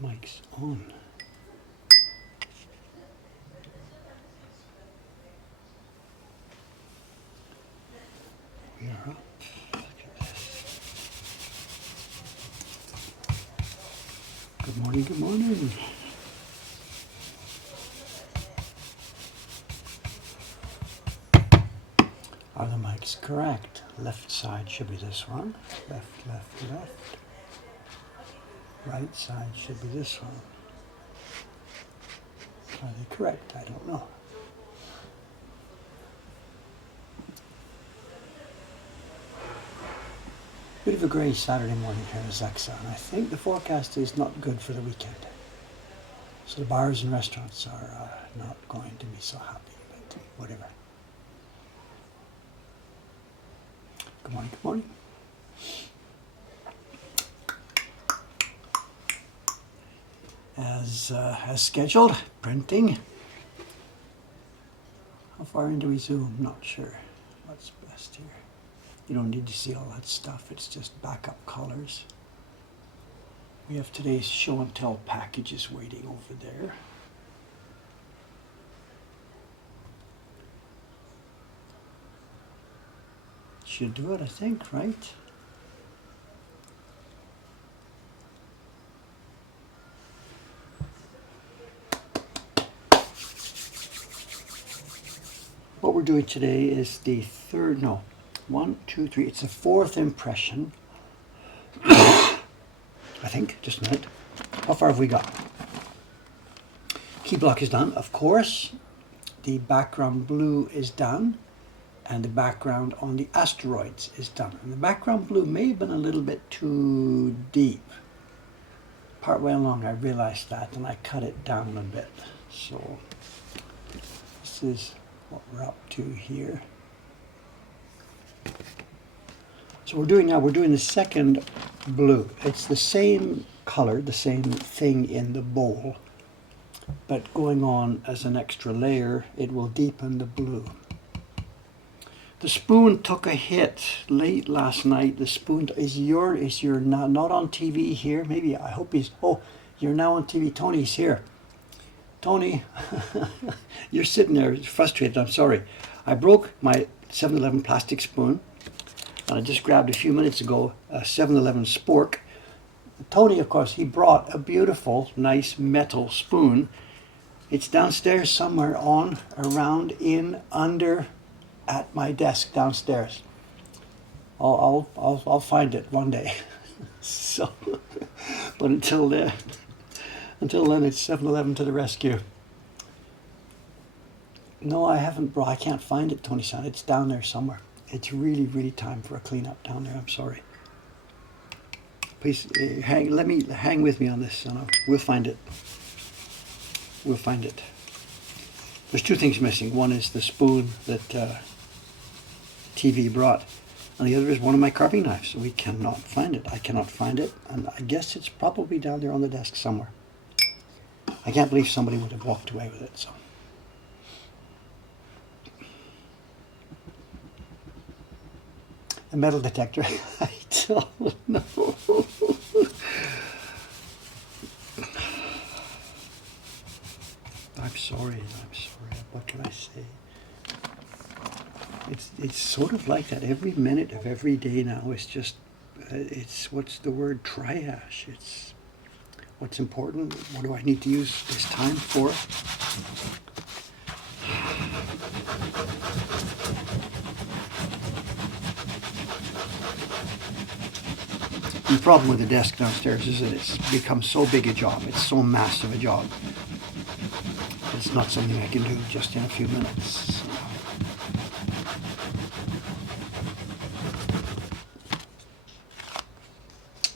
Mic's on. We are up. Look at this. Good morning, good morning. Are the mics correct? Left side should be this one. Left, left, left. Right side should be this one. Are they correct? I don't know. Bit of a grey Saturday morning here in Zaxa, and I think the forecast is not good for the weekend. So the bars and restaurants are not going to be so happy, but whatever. Good morning, good morning. As scheduled, printing. How far into we zoom? Not sure. What's best here? You don't need to see all that stuff. It's just backup colors. We have today's show and tell packages waiting over there. Should do it, I think, right? What we're doing today is the third, no, 1, 2, 3, it's the fourth impression. I think, just a minute. How far have we got? Key block is done, of course. The background blue is done. And the background on the asteroids is done. And the background blue may have been a little bit too deep. Partway along I realized that and I cut it down a bit. So this is what we're up to here. So we're doing the second blue. It's the same color, the same thing in the bowl, but going on as an extra layer, it will deepen the blue. The spoon took a hit late last night. The spoon is your not on TV here. Maybe I hope he's. Oh, you're now on TV. Tony's here. Tony, you're sitting there frustrated. I'm sorry. I broke my 7-Eleven plastic spoon, and I just grabbed a few minutes ago a 7-Eleven spork. Tony, of course, he brought a beautiful, nice metal spoon. It's downstairs somewhere, on, around, in, under. At my desk downstairs. I'll find it one day. So, but until then, it's 7-Eleven to the rescue. No, I haven't brought. I can't find it, Tony-san. It's down there somewhere. It's really, really time for a cleanup down there. I'm sorry. Please hang with me on this, and we'll find it. We'll find it. There's two things missing. One is the spoon that TV brought, and the other is one of my carving knives. We cannot find it. I cannot find it, and I guess it's probably down there on the desk somewhere. I can't believe somebody would have walked away with it. So, a metal detector. I don't know. I'm sorry. What can I say? It's sort of like that every minute of every day now. It's just, it's, what's the word, triage. It's what's important. What do I need to use this time for? The problem with the desk downstairs is that it's become so big a job. It's so massive a job. It's not something I can do just in a few minutes.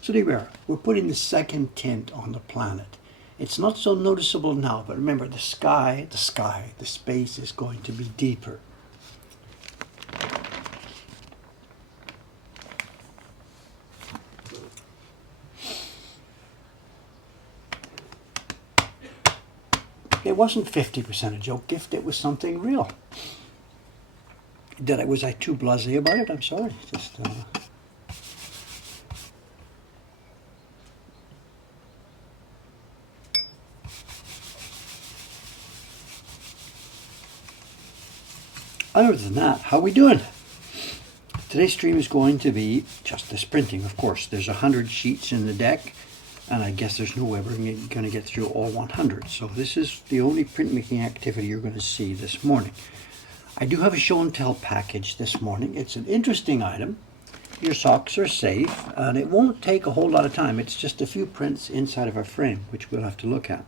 So there we are. We're putting the second tint on the planet. It's not so noticeable now, but remember the space is going to be deeper. It wasn't 50% a joke gift, it was something real. Was I too blasé about it? I'm sorry. Just other than that, how are we doing? Today's stream is going to be just this printing, of course. There's 100 sheets in the deck, and I guess there's no way we're going to get through all 100. So this is the only printmaking activity you're going to see this morning. I do have a show and tell package this morning. It's an interesting item. Your socks are safe, and it won't take a whole lot of time. It's just a few prints inside of a frame, which we'll have to look at.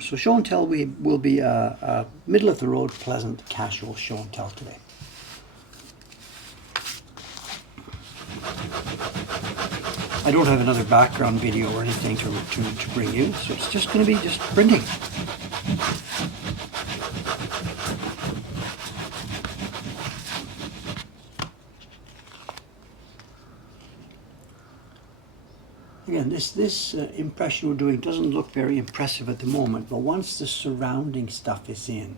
So show and tell will be a middle of the road, pleasant, casual show and tell today. I don't have another background video or anything to bring you, so it's just going to be just printing. Again, this impression we're doing doesn't look very impressive at the moment, but once the surrounding stuff is in,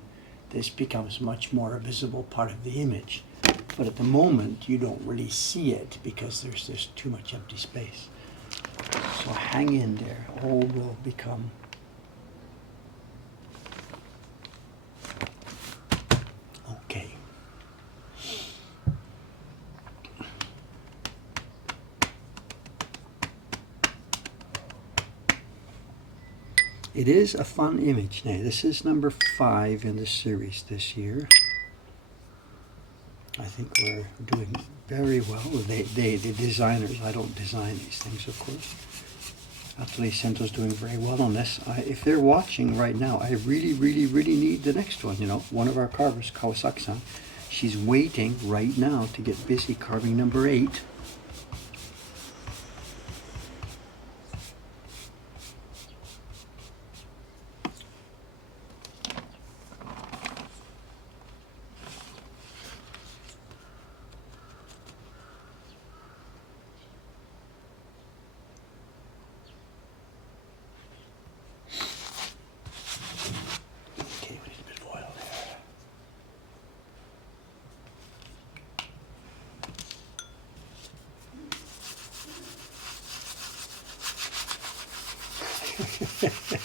this becomes much more a visible part of the image. But at the moment, you don't really see it because there's too much empty space. So hang in there, all will become okay. It is a fun image. Now, this is number 5 in the series this year. I think we're doing very well. The designers, I don't design these things, of course. Atelier Cento's doing very well on this. If they're watching right now, I really need the next one. You know, one of our carvers, Kawasaki-san, she's waiting right now to get busy carving number 8.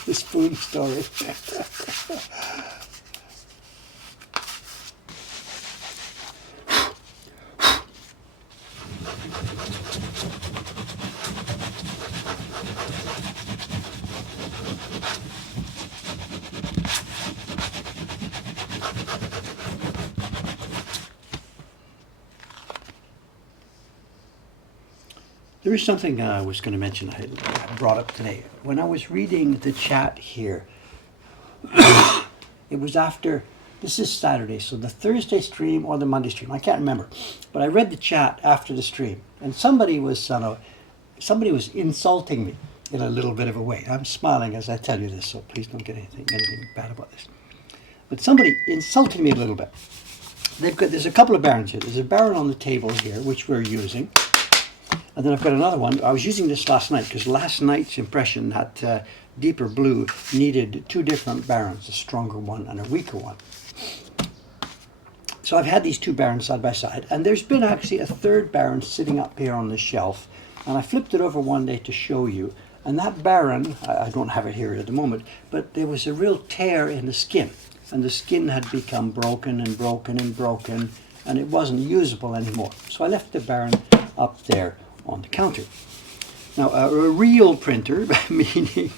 The spoon story. There is something I was going to mention I brought up today. When I was reading the chat here, it was after, this is Saturday, so the Thursday stream or the Monday stream, I can't remember. But I read the chat after the stream, and somebody was insulting me in a little bit of a way. I'm smiling as I tell you this, so please don't get anything bad about this. But somebody insulted me a little bit. There's a couple of Barrens here. There's a Barren on the table here, which we're using. And then I've got another one. I was using this last night because last night's impression, that deeper blue, needed 2 different Barrens, a stronger one and a weaker one. So I've had these 2 Barrens side by side, and there's been actually a 3rd Barren sitting up here on the shelf, and I flipped it over one day to show you. And that Barren, I don't have it here at the moment, but there was a real tear in the skin, and the skin had become broken, and it wasn't usable anymore. So I left the Barren up there on the counter. Now, a real printer, meaning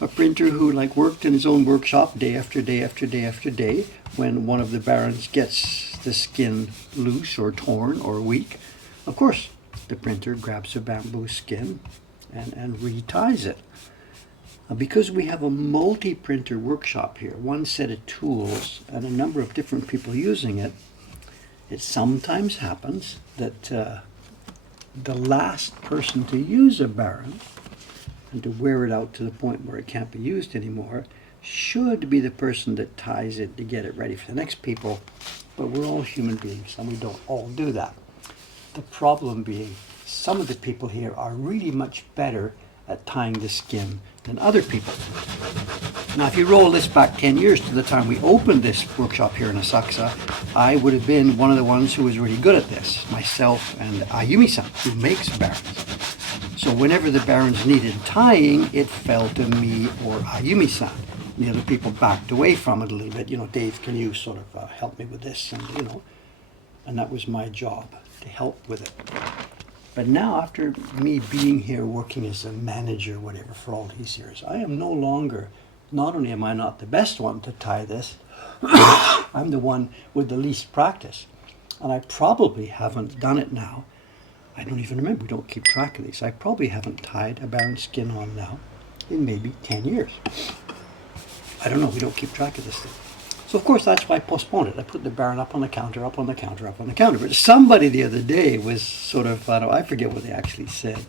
a printer who worked in his own workshop day after day after day after day, when one of the Barrens gets the skin loose or torn or weak, of course, the printer grabs a bamboo skin and reties it. Now, because we have a multi-printer workshop here, one set of tools and a number of different people using it, it sometimes happens that the last person to use a Barren and to wear it out to the point where it can't be used anymore should be the person that ties it to get it ready for the next people, but we're all human beings and we don't all do that. The problem being, some of the people here are really much better at tying the skin than other people. Now, if you roll this back 10 years to the time we opened this workshop here in Asakusa, I would have been one of the ones who was really good at this, myself and Ayumi-san, who makes Barrens. So whenever the Barrens needed tying, it fell to me or Ayumi-san. The other people backed away from it a little bit. You know, Dave, can you sort of help me with this? And, you know, and that was my job, to help with it. But now, after me being here working as a manager, whatever, for all these years, I am no longer, not only am I not the best one to tie this, I'm the one with the least practice. And I probably haven't done it now. I don't even remember, we don't keep track of these. I probably haven't tied a Barren skin on now in maybe 10 years. I don't know, we don't keep track of this thing. So of course that's why I postponed it. I put the Barren up on the counter, up on the counter, up on the counter. But somebody the other day was sort of, I forget what they actually said.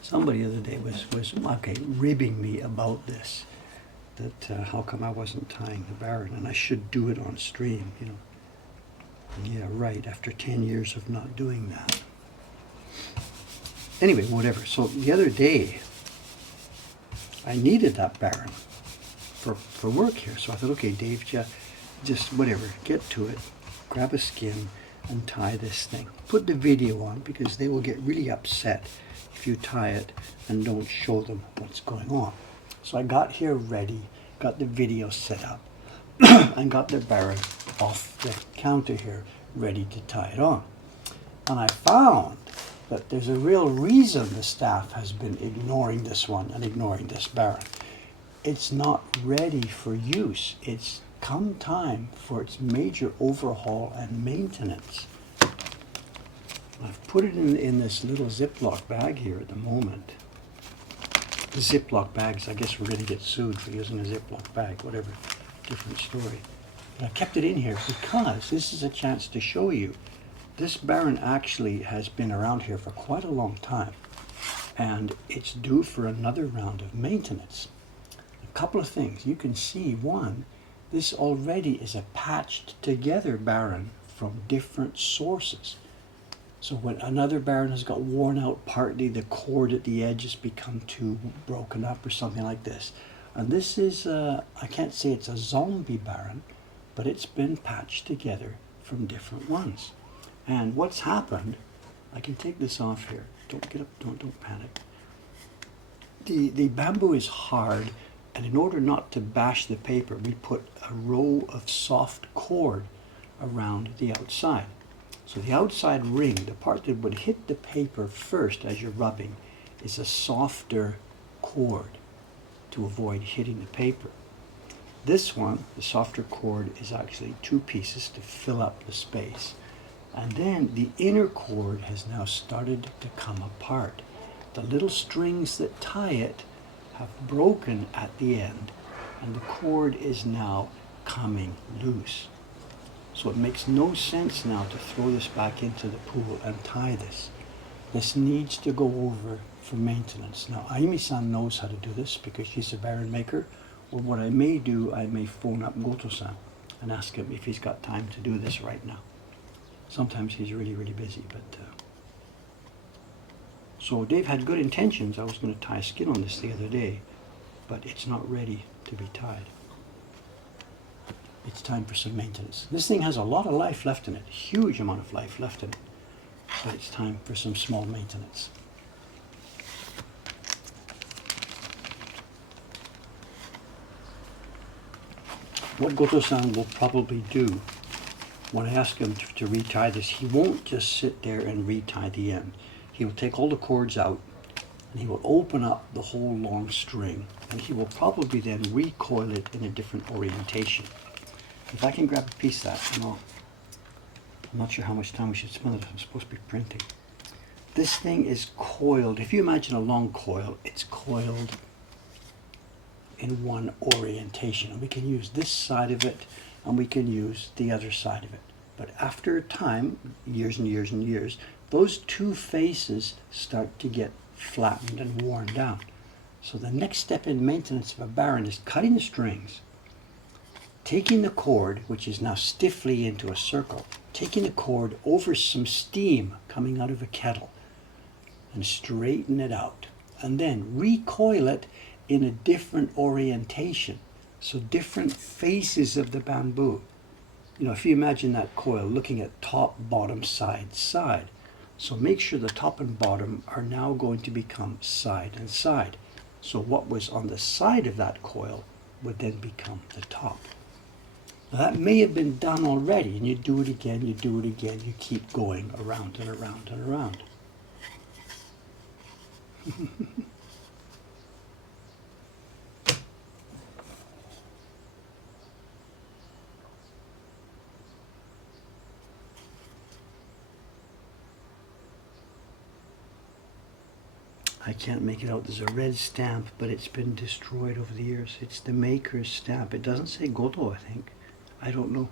Somebody the other day was okay, ribbing me about this. That how come I wasn't tying the Barren, and I should do it on stream, you know. And yeah, right, after 10 years of not doing that. Anyway, whatever. So the other day, I needed that Barren for work here. So I thought, okay, Dave, just whatever, get to it, grab a skin and tie this thing. Put the video on because they will get really upset if you tie it and don't show them what's going on. So I got here ready, got the video set up, and got the Barren off the counter here, ready to tie it on. And I found that there's a real reason the staff has been ignoring this one and ignoring this Barren. It's not ready for use. It's come time for its major overhaul and maintenance. I've put it in this little Ziploc bag here at the moment. The Ziploc bags, I guess we're going to get sued for using a Ziploc bag, whatever, different story. But I kept it in here because this is a chance to show you. This Barren actually has been around here for quite a long time, and it's due for another round of maintenance. A couple of things. You can see, one, this already is a patched together Barren from different sources. So when another Barren has got worn out, partly the cord at the edge has become too broken up or something like this. And this is, I can't say it's a zombie Barren, but it's been patched together from different ones. And what's happened, I can take this off here. Don't get up, don't panic. The bamboo is hard, and in order not to bash the paper, we put a row of soft cord around the outside. So the outside ring, the part that would hit the paper first as you're rubbing, is a softer cord to avoid hitting the paper. This one, the softer cord, is actually two pieces to fill up the space. And then the inner cord has now started to come apart. The little strings that tie it have broken at the end, and the cord is now coming loose. So it makes no sense now to throw this back into the pool and tie this. This needs to go over for maintenance. Now, Aimi-san knows how to do this because she's a Barren maker. Or what I may do, I may phone up Goto-san and ask him if he's got time to do this right now. Sometimes he's really, really busy, but... So Dave had good intentions. I was going to tie a skin on this the other day, but it's not ready to be tied. It's time for some maintenance. This thing has a lot of life left in it, huge amount of life left in it, but it's time for some small maintenance. What Goto-san will probably do when I ask him to retie this, he won't just sit there and retie the end. He will take all the cords out and he will open up the whole long string, and he will probably then recoil it in a different orientation. If I can grab a piece of that, I'm not sure how much time we should spend on it. I'm supposed to be printing. This thing is coiled. If you imagine a long coil, it's coiled in one orientation. And we can use this side of it and we can use the other side of it. But after a time, years and years and years, those two faces start to get flattened and worn down. So the next step in maintenance of a Barren is cutting the strings, taking the cord, which is now stiffly into a circle, taking the cord over some steam coming out of a kettle and straighten it out, and then recoil it in a different orientation. So different faces of the bamboo. You know, if you imagine that coil looking at top, bottom, side, side, So make sure the top and bottom are now going to become side and side. So what was on the side of that coil would then become the top. Now that may have been done already, and you do it again, you do it again, you keep going around and around and around. I can't make it out. There's a red stamp, but it's been destroyed over the years. It's the maker's stamp. It doesn't say Godo, I think. I don't know.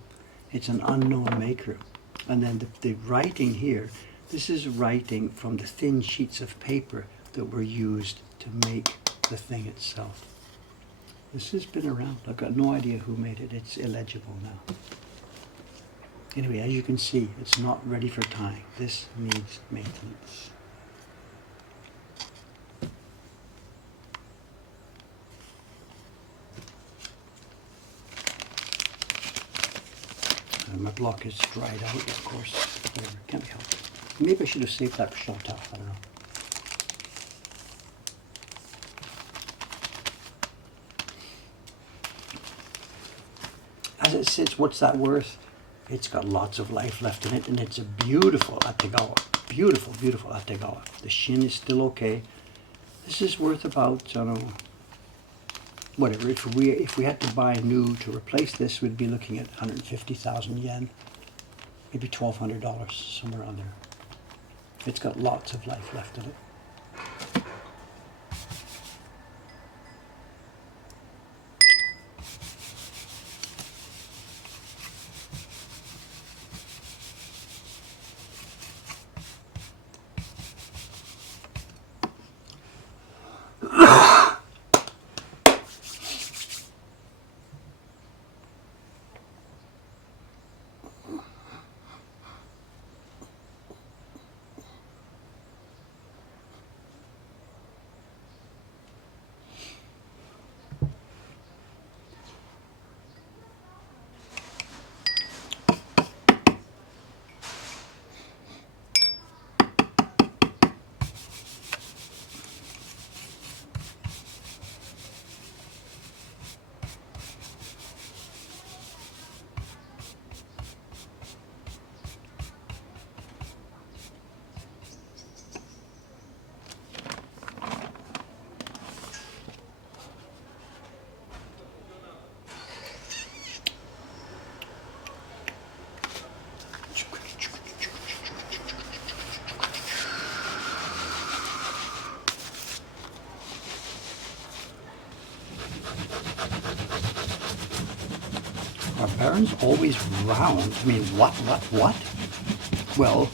It's an unknown maker. And then the writing here, this is writing from the thin sheets of paper that were used to make the thing itself. This has been around. I've got no idea who made it. It's illegible now. Anyway, as you can see, it's not ready for tying. This needs maintenance. My block is dried out, of course. Whatever, can't be helped. Maybe I should have saved that for Chantal. I don't know. As it sits, what's that worth? It's got lots of life left in it, and it's a beautiful ategawa. Beautiful, beautiful ategawa. The shin is still okay. This is worth about, I don't know, whatever. If we had to buy new to replace this, we'd be looking at 150,000 yen, maybe $1,200, somewhere around there. It's got lots of life left in it. Are Barrens always round? I mean, what? Well,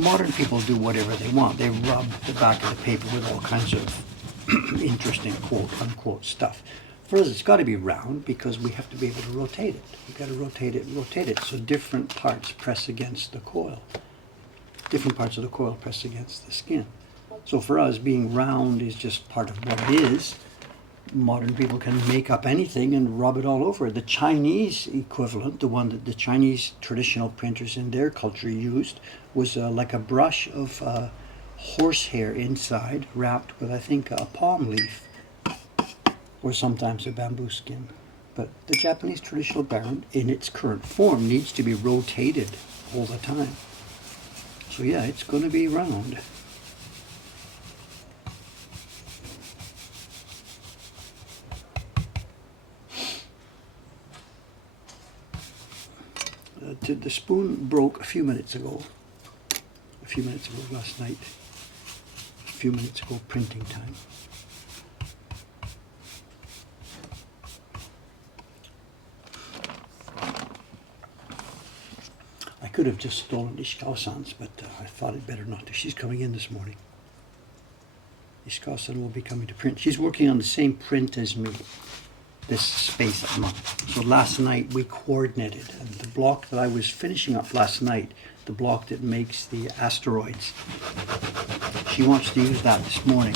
modern people do whatever they want. They rub the back of the paper with all kinds of interesting quote unquote stuff. For us, it's got to be round because we have to be able to rotate it. We've got to rotate it, so different parts press against the coil. Different parts of the coil press against the skin. So for us, being round is just part of what it is. Modern people can make up anything and rub it all over. The Chinese equivalent, the one that the Chinese traditional printers in their culture used, was like a brush of horsehair inside, wrapped with, I think, a palm leaf, or sometimes a bamboo skin. But the Japanese traditional Barren, in its current form, needs to be rotated all the time. So yeah, it's going to be round. The spoon broke a few minutes ago last night, a few minutes ago printing time. I could have just stolen Ishikawa-san's, but I thought it better not to. She's coming in this morning. Ishikawa-san will be coming to print. She's working on the same print as me, this space month. So last night we coordinated, and the block that I was finishing up last night, the block that makes the asteroids, she wants to use that this morning.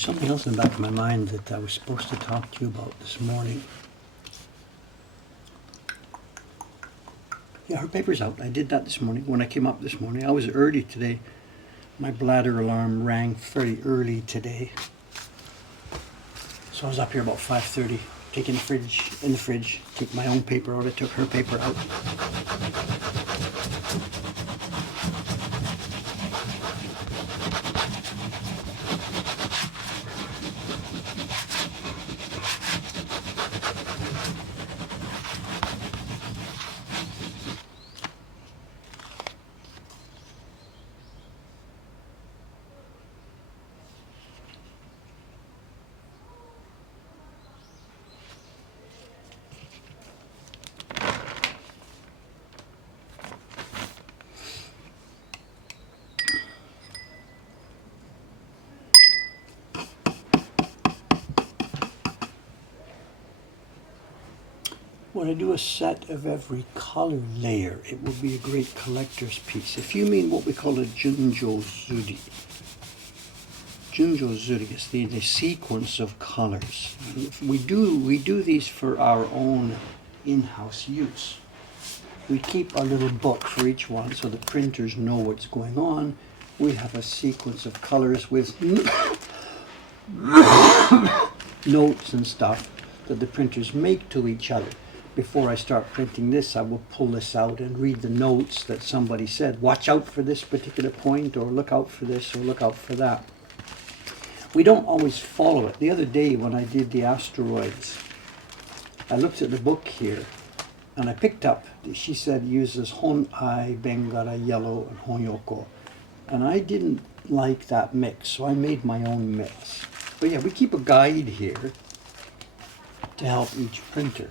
There's something else in the back of my mind that I was supposed to talk to you about this morning. Yeah, her paper's out. I did that this morning when I came up this morning. I was early today. My bladder alarm rang very early today. So I was up here about 5:30, taking the fridge, take my own paper out. I took her paper out. When I do a set of every color layer, it will be a great collector's piece. If you mean what we call a junjozuri, junjozuri is the sequence of colors. We do these for our own in-house use. We keep a little book for each one so the printers know what's going on. We have a sequence of colors with notes and stuff that the printers make to each other. Before I start printing this, I will pull this out and read the notes that somebody said. Watch out for this particular point, or look out for this, or look out for that. We don't always follow it. The other day when I did the asteroids, I looked at the book here and I picked up, she said uses Hon-ai, Bengara, Yellow, and Honyoko. And I didn't like that mix, so I made my own mix. But yeah, we keep a guide here to help each printer.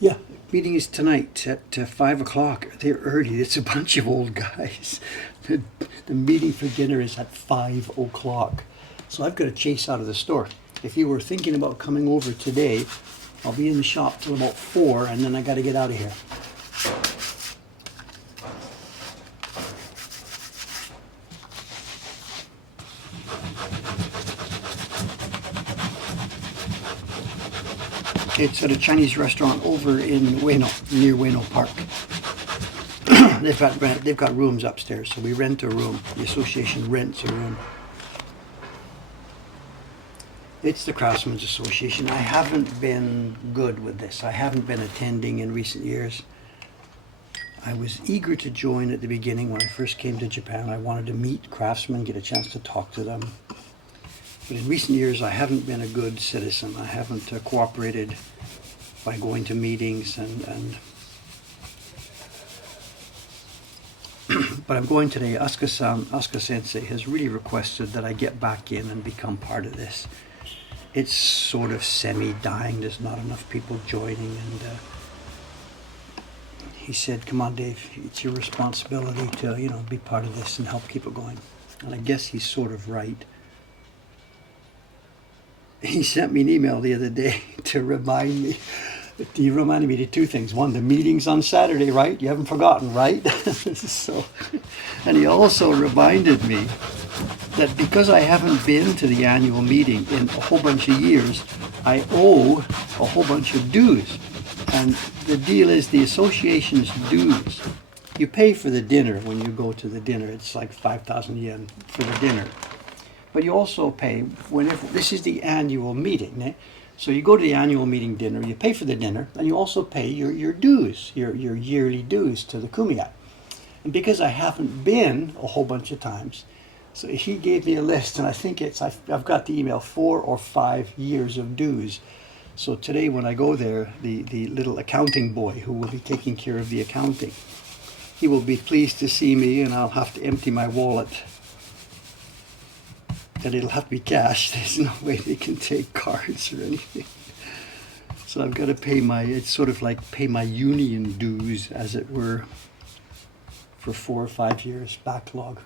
Yeah, meeting is tonight at 5 o'clock. They're early. It's a bunch of old guys. The meeting for dinner is at 5 o'clock. So I've got to chase out of the store. If you were thinking about coming over today, I'll be in the shop till about 4, and then I got to get out of here. It's at a Chinese restaurant over in Ueno, near Ueno Park. They've got rooms upstairs, so we rent a room. The association rents a room. It's the Craftsman's Association. I haven't been good with this. I haven't been attending in recent years. I was eager to join at the beginning when I first came to Japan. I wanted to meet craftsmen, get a chance to talk to them. But in recent years, I haven't been a good citizen. I haven't cooperated by going to meetings and but I'm going today. Asuka Sensei has really requested that I get back in and become part of this. It's sort of semi-dying. There's not enough people joining, and he said, "Come on, Dave, it's your responsibility to, be part of this and help keep it going." And I guess he's sort of right. He sent me an email the other day to remind me. He reminded me of 2 things. One, the meeting's on Saturday, right? You haven't forgotten, right? And he also reminded me that because I haven't been to the annual meeting in a whole bunch of years, I owe a whole bunch of dues. And the deal is the association's dues. You pay for the dinner when you go to the dinner. It's like 5,000 yen for the dinner. But you also pay whenever, this is the annual meeting. Eh? So you go to the annual meeting dinner, you pay for the dinner, and you also pay your dues, your yearly dues to the Kumiya. And because I haven't been a whole bunch of times, so he gave me a list, and I think I've got the email, 4 or 5 years of dues. So today when I go there, the little accounting boy who will be taking care of the accounting, he will be pleased to see me, and I'll have to empty my wallet. And it'll have to be cash. There's no way they can take cards or anything. So I've got to pay it's sort of like pay my union dues, as it were. for 4 or 5 years backlog.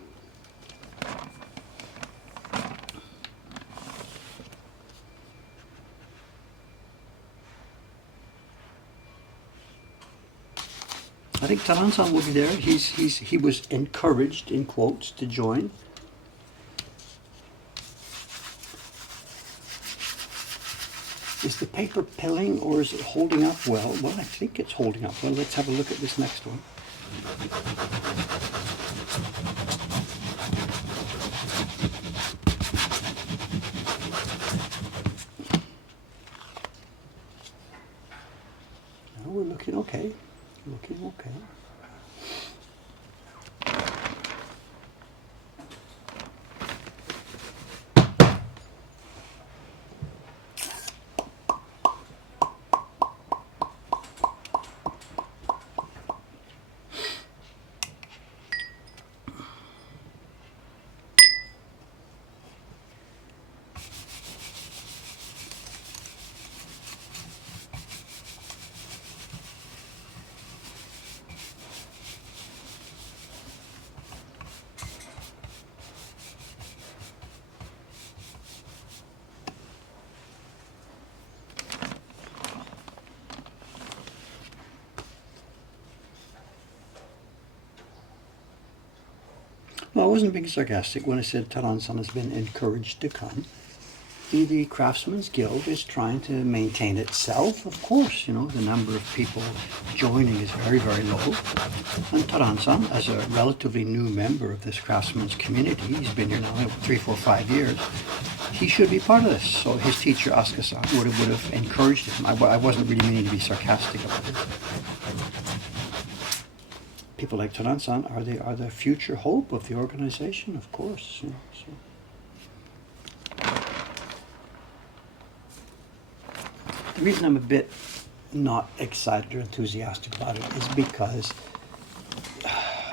I think Taran-san will be there. He was encouraged, in quotes, to join. Is the paper pilling or is it holding up well? Well, I think it's holding up well. Let's have a look at this next one. Oh, we're looking okay. Looking okay. Well, I wasn't being sarcastic when I said Taran-san has been encouraged to come. The Craftsman's Guild is trying to maintain itself. Of course, the number of people joining is very, very low. And Taran-san, as a relatively new member of this Craftsman's community, he's been here now 3, 4, 5 years, he should be part of this. So his teacher, Asuka-san, would have encouraged him. I wasn't really meaning to be sarcastic about it. People like Taran-san are the future hope of the organization, of course. The reason I'm a bit not excited or enthusiastic about it is because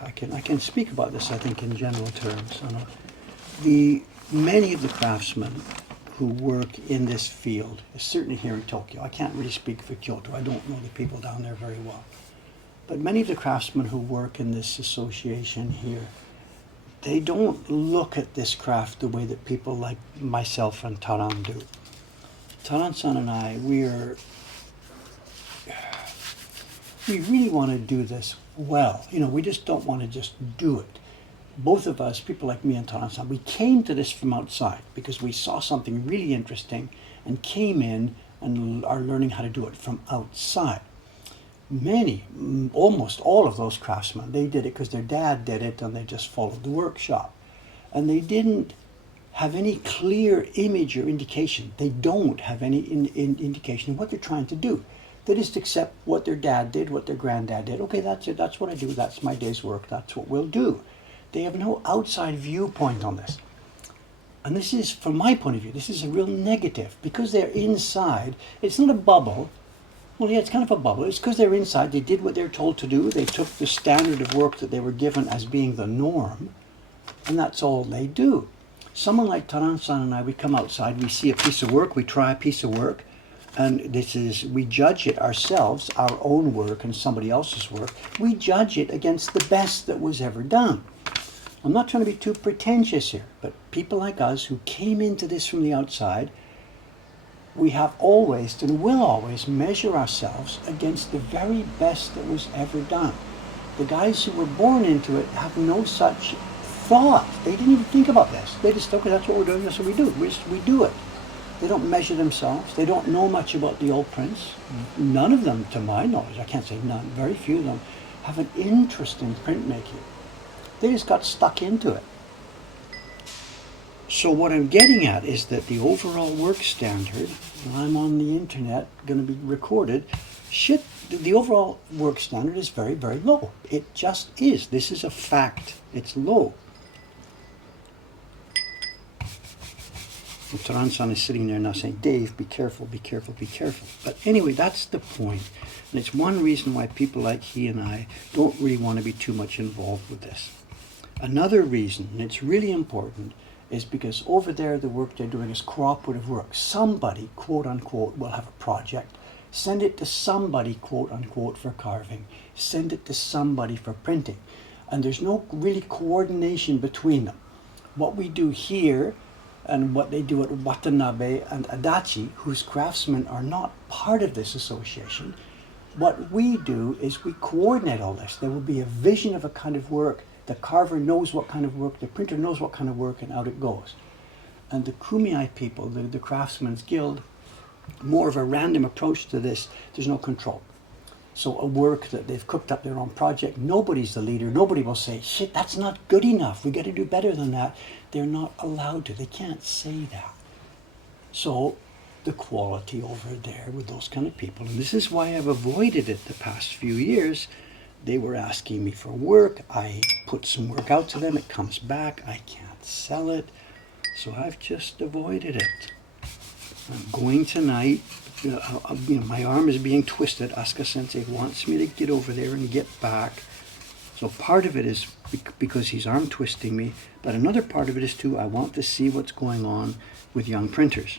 I can speak about this, I think, in general terms. Many of the craftsmen who work in this field, certainly here in Tokyo, I can't really speak for Kyoto, I don't know the people down there very well, but many of the craftsmen who work in this association here, they don't look at this craft the way that people like myself and Taran do. Taran-san and I, we really want to do this well. We just don't want to just do it. Both of us, people like me and Taran-san, we came to this from outside because we saw something really interesting and came in and are learning how to do it from outside. Almost all of those craftsmen, they did it because their dad did it and they just followed the workshop. And they didn't have any clear image or indication. They don't have any indication of what they're trying to do. They just accept what their dad did, what their granddad did. Okay, that's it, that's what I do, that's my day's work, that's what we'll do. They have no outside viewpoint on this. And this is, from my point of view, this is a real negative. Because they're inside, it's not a bubble. Well, yeah, it's kind of a bubble. It's because they're inside, they did what they're told to do, they took the standard of work that they were given as being the norm, and that's all they do. Someone like Taran-san and I, we come outside, we see a piece of work, we try a piece of work, and we judge it ourselves, our own work and somebody else's work. We judge it against the best that was ever done. I'm not trying to be too pretentious here, but people like us who came into this from the outside, we have always and will always measure ourselves against the very best that was ever done. The guys who were born into it have no such thought. They didn't even think about this. They just, okay, that's what we're doing, that's what we do. We do it. They don't measure themselves. They don't know much about the old prints. None of them, to my knowledge, I can't say none, very few of them, have an interest in printmaking. They just got stuck into it. So what I'm getting at is that the overall work standard, and I'm on the internet, going to be recorded, the overall work standard is very, very low. It just is. This is a fact. It's low. Taran-san is sitting there now saying, Dave, be careful, be careful, be careful. But anyway, that's the point. And it's one reason why people like he and I don't really want to be too much involved with this. Another reason, and it's really important, is because over there the work they're doing is cooperative work. Somebody, quote unquote, will have a project. Send it to somebody, quote unquote, for carving. Send it to somebody for printing. and there's no really coordination between them. What we do here and what they do at Watanabe and Adachi, whose craftsmen are not part of this association, what we do is we coordinate all this. There will be a vision of a kind of work, the carver knows what kind of work, the printer knows what kind of work, and out it goes. And the Kumiai people, the Craftsmen's Guild, more of a random approach to this. There's no control. So a work that they've cooked up their own project, nobody's the leader. Nobody will say, shit, that's not good enough. We got to do better than that. They're not allowed to. They can't say that. So the quality over there with those kind of people, and this is why I've avoided it the past few years. They were asking me for work. I put some work out to them. It comes back. I can't sell it. So I've just avoided it. I'm going tonight. My arm is being twisted. Asuka Sensei wants me to get over there and get back. So part of it is because he's arm twisting me, but another part of it is too, I want to see what's going on with young printers.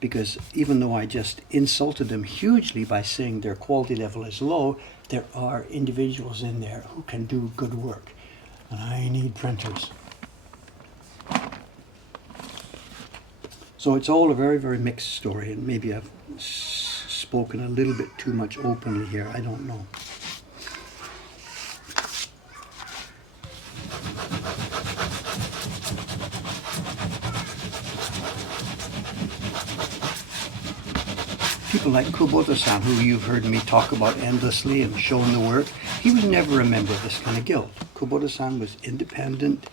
Because even though I just insulted them hugely by saying their quality level is low, there are individuals in there who can do good work. And I need printers. So it's all a very, very mixed story, and maybe I've spoken a little bit too much openly here, I don't know. People like Kubota-san, who you've heard me talk about endlessly and shown the work, he was never a member of this kind of guild. Kubota-san was independent.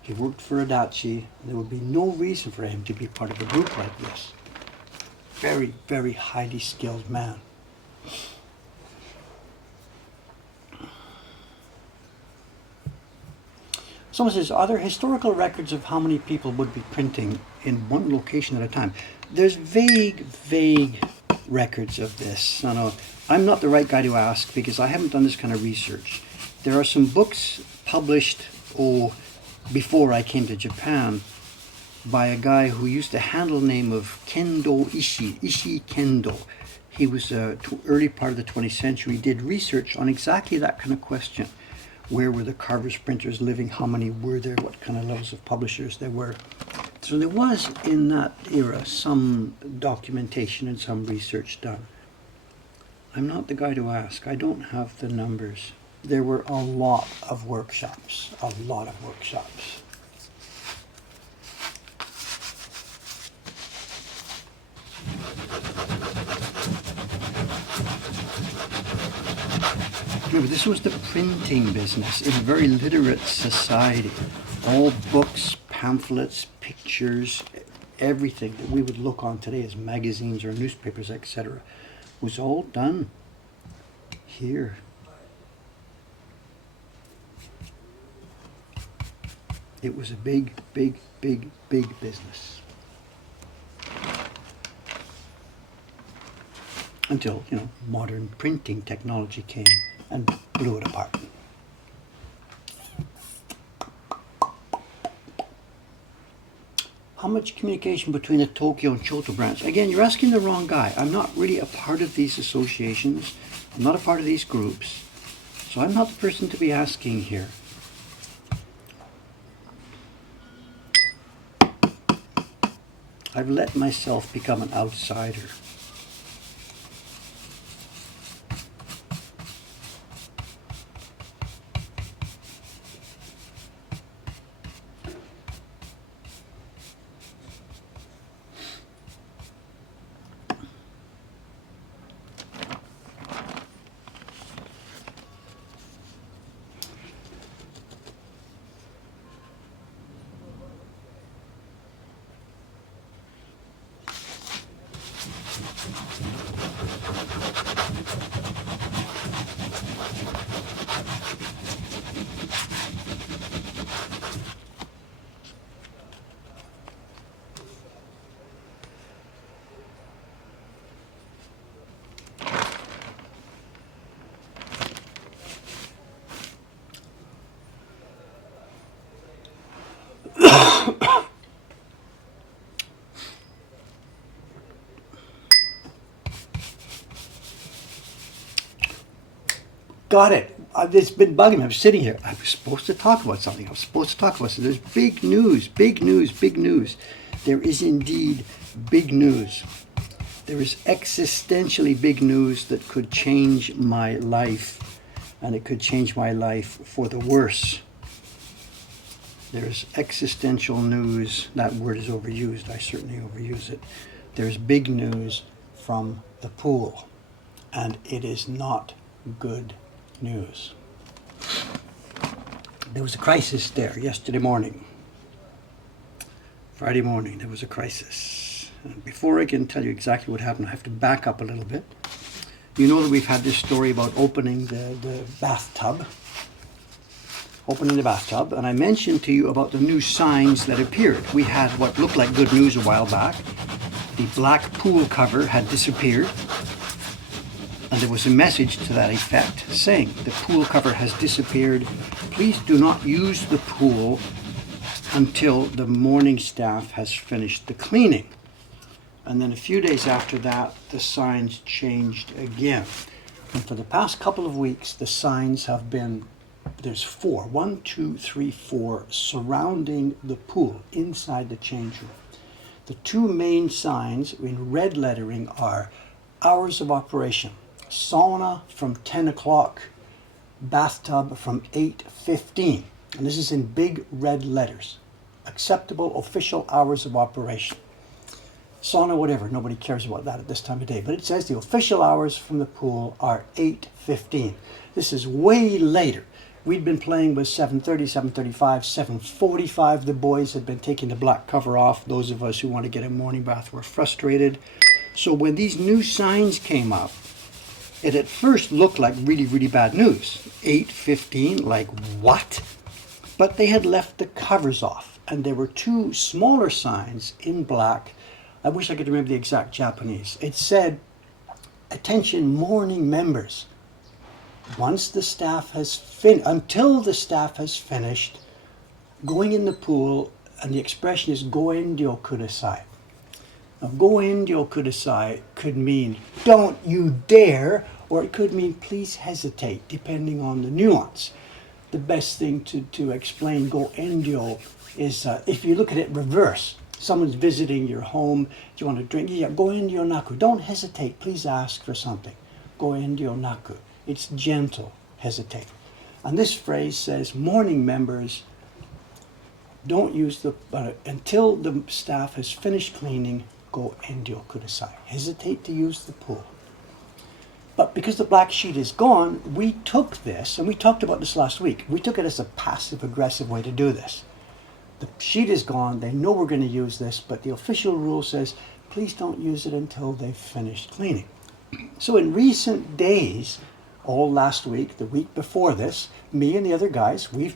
He worked for Adachi. There would be no reason for him to be part of a group like this. Very, very highly skilled man. Someone says, are there historical records of how many people would be printing in one location at a time? There's vague records of this. No, I'm not the right guy to ask because I haven't done this kind of research. There are some books published, before I came to Japan, by a guy who used the handle name of Kendo Ishii Kendo. He was early part of the 20th century, did research on exactly that kind of question. Where were the carvers, printers living? How many were there? What kind of levels of publishers there were? So there was, in that era, some documentation and some research done. I'm not the guy to ask. I don't have the numbers. There were a lot of workshops, Remember, this was the printing business in a very literate society. All books, pamphlets, pictures, everything that we would look on today as magazines or newspapers, etc., was all done here. It was a big, big, big, big business. Until, modern printing technology came and blew it apart. How much communication between the Tokyo and Kyoto branch? Again, you're asking the wrong guy. I'm not really a part of these associations. I'm not a part of these groups. So I'm not the person to be asking here. I've let myself become an outsider. Got it. it's been bugging me. I'm sitting here. I was supposed to talk about something. I was supposed to talk about something. There's big news, big news, big news. There is indeed big news. There is existentially big news that could change my life, and it could change my life for the worse. There's existential news. That word is overused. I certainly overuse it. There's big news from the pool, and it is not good news. There was a crisis there yesterday morning. Friday morning, there was a crisis. And before I can tell you exactly what happened, I have to back up a little bit. You know that we've had this story about opening the bathtub. Opening the bathtub, and I mentioned to you about the new signs that appeared. We had what looked like good news a while back. The black pool cover had disappeared. And there was a message to that effect saying the pool cover has disappeared. Please do not use the pool until the morning staff has finished the cleaning. And then a few days after that, the signs changed again. And for the past couple of weeks, the signs have been, there's 4, 1, 2, 3, 4, surrounding the pool inside the change room. The 2 main signs in red lettering are hours of operation. Sauna from 10 o'clock, bathtub from 8:15. And this is in big red letters. Acceptable official hours of operation. Sauna, whatever, nobody cares about that at this time of day. But it says the official hours from the pool are 8:15. This is way later. We'd been playing with 7:30, 7:35, 7:45. The boys had been taking the black cover off. Those of us who want to get a morning bath were frustrated. So when these new signs came up, it at first looked like really, really bad news. 8:15, like what? But they had left the covers off, and there were 2 smaller signs in black. I wish I could remember the exact Japanese. It said, attention morning members. Once the staff has until the staff has finished going in the pool, and the expression is goenryō kudasai. Now, goenryō kudasai could mean don't you dare, or it could mean please hesitate, depending on the nuance. The best thing to explain goenryō is if you look at it reverse. Someone's visiting your home, do you want a drink? Yeah, goenryō naku. Don't hesitate, please ask for something. Goenryō naku. It's gentle, hesitate. And this phrase says morning members don't use the, until the staff has finished cleaning, goenryō kudasai. Hesitate to use the pool. But because the black sheet is gone, we took this, and we talked about this last week, we took it as a passive-aggressive way to do this. The sheet is gone, they know we're going to use this, but the official rule says, please don't use it until they've finished cleaning. So in recent days, all last week, the week before this, me and the other guys, we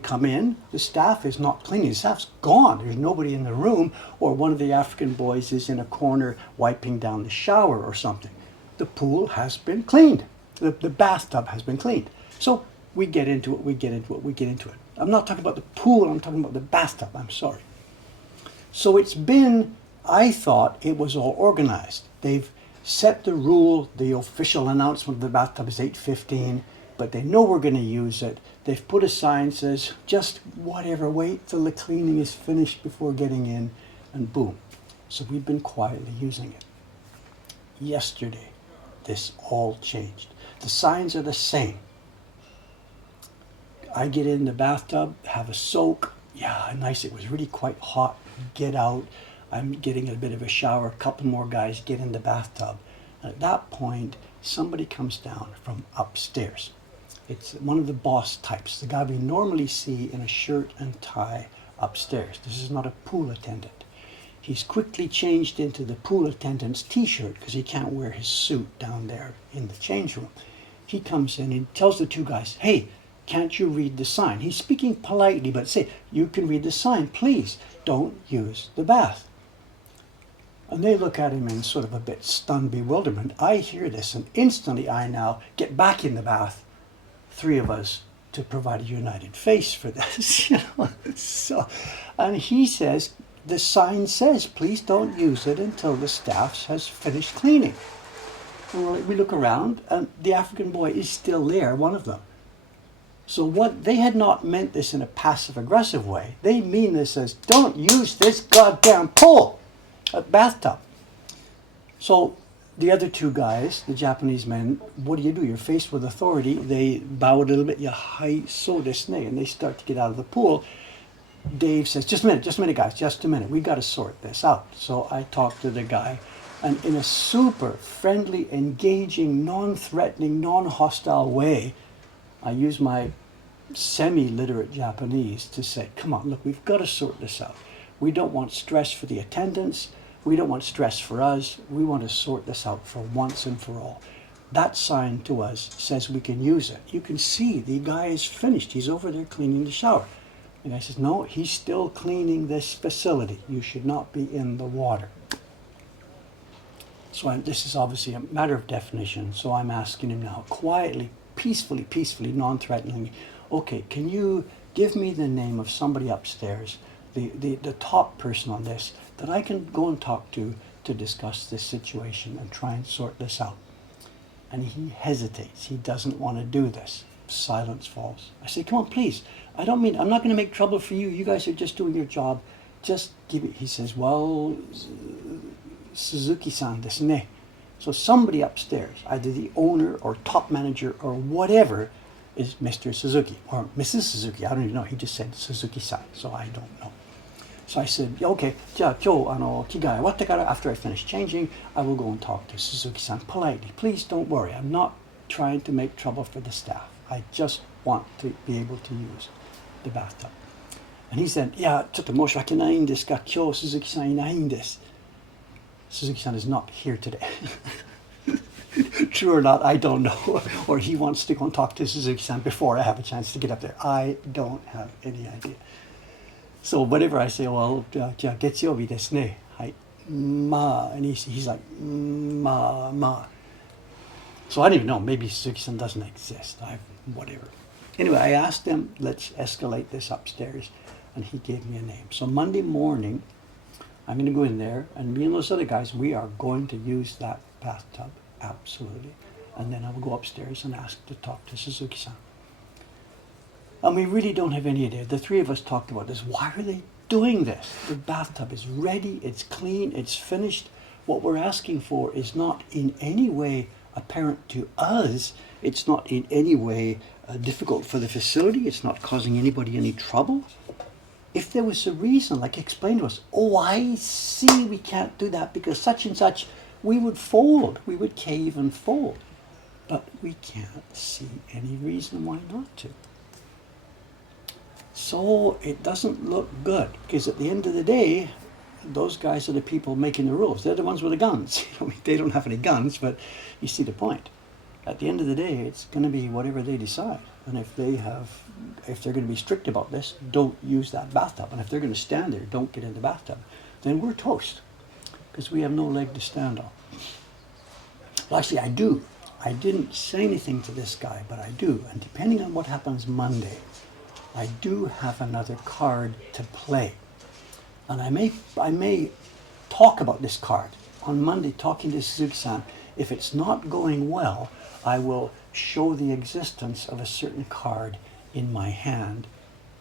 come in, the staff is not cleaning, the staff's gone, there's nobody in the room, or one of the African boys is in a corner wiping down the shower or something. The pool has been cleaned, the bathtub has been cleaned. So we get into it. I'm not talking about the pool, I'm talking about the bathtub, I'm sorry. So it's been, I thought it was all organized. They've set the rule, the official announcement of the bathtub is 8:15, but they know we're going to use it. They've put a sign that says, just whatever, wait till the cleaning is finished before getting in, and boom. So we've been quietly using it. Yesterday, this all changed. The signs are the same. I get in the bathtub, have a soak. Yeah, nice. It was really quite hot. Get out. I'm getting a bit of a shower. A couple more guys get in the bathtub. And at that point, somebody comes down from upstairs. It's one of the boss types, the guy we normally see in a shirt and tie upstairs. This is not a pool attendant. He's quickly changed into the pool attendant's t-shirt because he can't wear his suit down there in the change room. He comes in and tells the 2 guys, hey, can't you read the sign? He's speaking politely, but say, you can read the sign, please. Don't use the bath. And they look at him in sort of a bit stunned bewilderment. I hear this, and instantly I now get back in the bath, 3 of us, to provide a united face for this. So, and he says, the sign says, please don't use it until the staff has finished cleaning. And we look around, and the African boy is still there, one of them. So what they had not meant this in a passive-aggressive way. They mean this as, don't use this goddamn pool, a bathtub. So the other two guys, the Japanese men, what do? You're faced with authority. They bow a little bit, so disney, and they start to get out of the pool. Dave says, just a minute, guys, just a minute. We got to sort this out. So I talked to the guy, and in a super friendly, engaging, non-threatening, non-hostile way, I use my semi-literate Japanese to say, come on, look, we've got to sort this out. We don't want stress for the attendants. We don't want stress for us. We want to sort this out for once and for all. That sign to us says we can use it. You can see the guy is finished. He's over there cleaning the shower. The guy says, no, he's still cleaning this facility. You should not be in the water. So this is obviously a matter of definition. So I'm asking him now, quietly, peacefully, non-threateningly, okay, can you give me the name of somebody upstairs, the top person on this, that I can go and talk to discuss this situation and try and sort this out? And he hesitates. He doesn't want to do this. Silence falls. I say, come on, please. I'm not going to make trouble for you. You guys are just doing your job. Just give it. He says, well, Suzuki-san desu ne. So somebody upstairs, either the owner or top manager or whatever, is Mr. Suzuki or Mrs. Suzuki. I don't even know. He just said Suzuki-san, so I don't know. So I said, okay, じゃあ今日着替え終わってから after I finish changing, I will go and talk to Suzuki-san politely. Please don't worry. I'm not trying to make trouble for the staff. I just want to be able to use the bathtub. And he said, いや、ちょっと申し訳ないんですが、今日鈴木さんいないんです。Suzuki-san is not here today. True or not, I don't know. Or he wants to go and talk to Suzuki-san before I have a chance to get up there. I don't have any idea. So whatever I say, well, じゃあ月曜日ですね。はい。まあ, and he's like, まあ. So I don't even know. Maybe Suzuki-san doesn't exist. Whatever. Anyway, I asked him, let's escalate this upstairs. And he gave me a name. So Monday morning, I'm going to go in there, and me and those other guys, we are going to use that bathtub, absolutely. And then I will go upstairs and ask to talk to Suzuki-san. And we really don't have any idea. The three of us talked about this. Why are they doing this? The bathtub is ready, it's clean, it's finished. What we're asking for is not in any way apparent to us. It's not in any way difficult for the facility. It's not causing anybody any trouble. If there was a reason, like explain to us, oh, I see we can't do that because such and such, we would fold. We would cave and fold. But we can't see any reason why not to. So it doesn't look good because at the end of the day, those guys are the people making the rules. They're the ones with the guns. They don't have any guns, but you see the point. At the end of the day, it's going to be whatever they decide. And if they're going to be strict about this, don't use that bathtub. And if they're going to stand there, don't get in the bathtub. Then we're toast because we have no leg to stand on. Well, actually, I do. I didn't say anything to this guy, but I do. And depending on what happens Monday, I do have another card to play. And I may talk about this card on Monday, talking to Suzuki-san. If it's not going well, I will show the existence of a certain card in my hand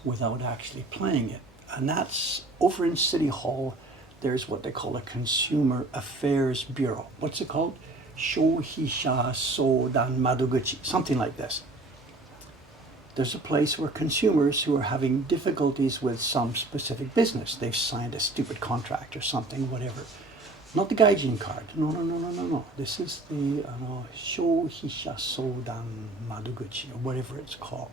without actually playing it. And that's over in City Hall. There's what they call a Consumer Affairs Bureau. What's it called? Shohisha Sodan Madoguchi, something like this. There's a place where consumers who are having difficulties with some specific business, they've signed a stupid contract or something, whatever. Not the gaijin card. No. This is the Shohisha Sodan Madoguchi, or whatever it's called.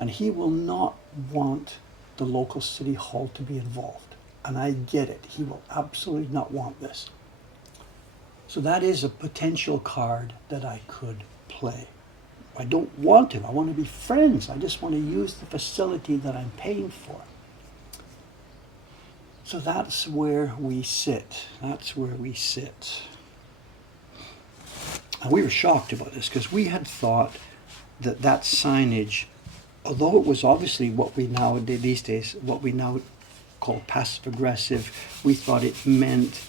And he will not want the local city hall to be involved. And I get it. He will absolutely not want this. So that is a potential card that I could play. I don't want to. I want to be friends. I just want to use the facility that I'm paying for. So that's where we sit. That's where we sit. And we were shocked about this because we had thought that that signage, although it was obviously what we now these days, what we now call passive aggressive, we thought it meant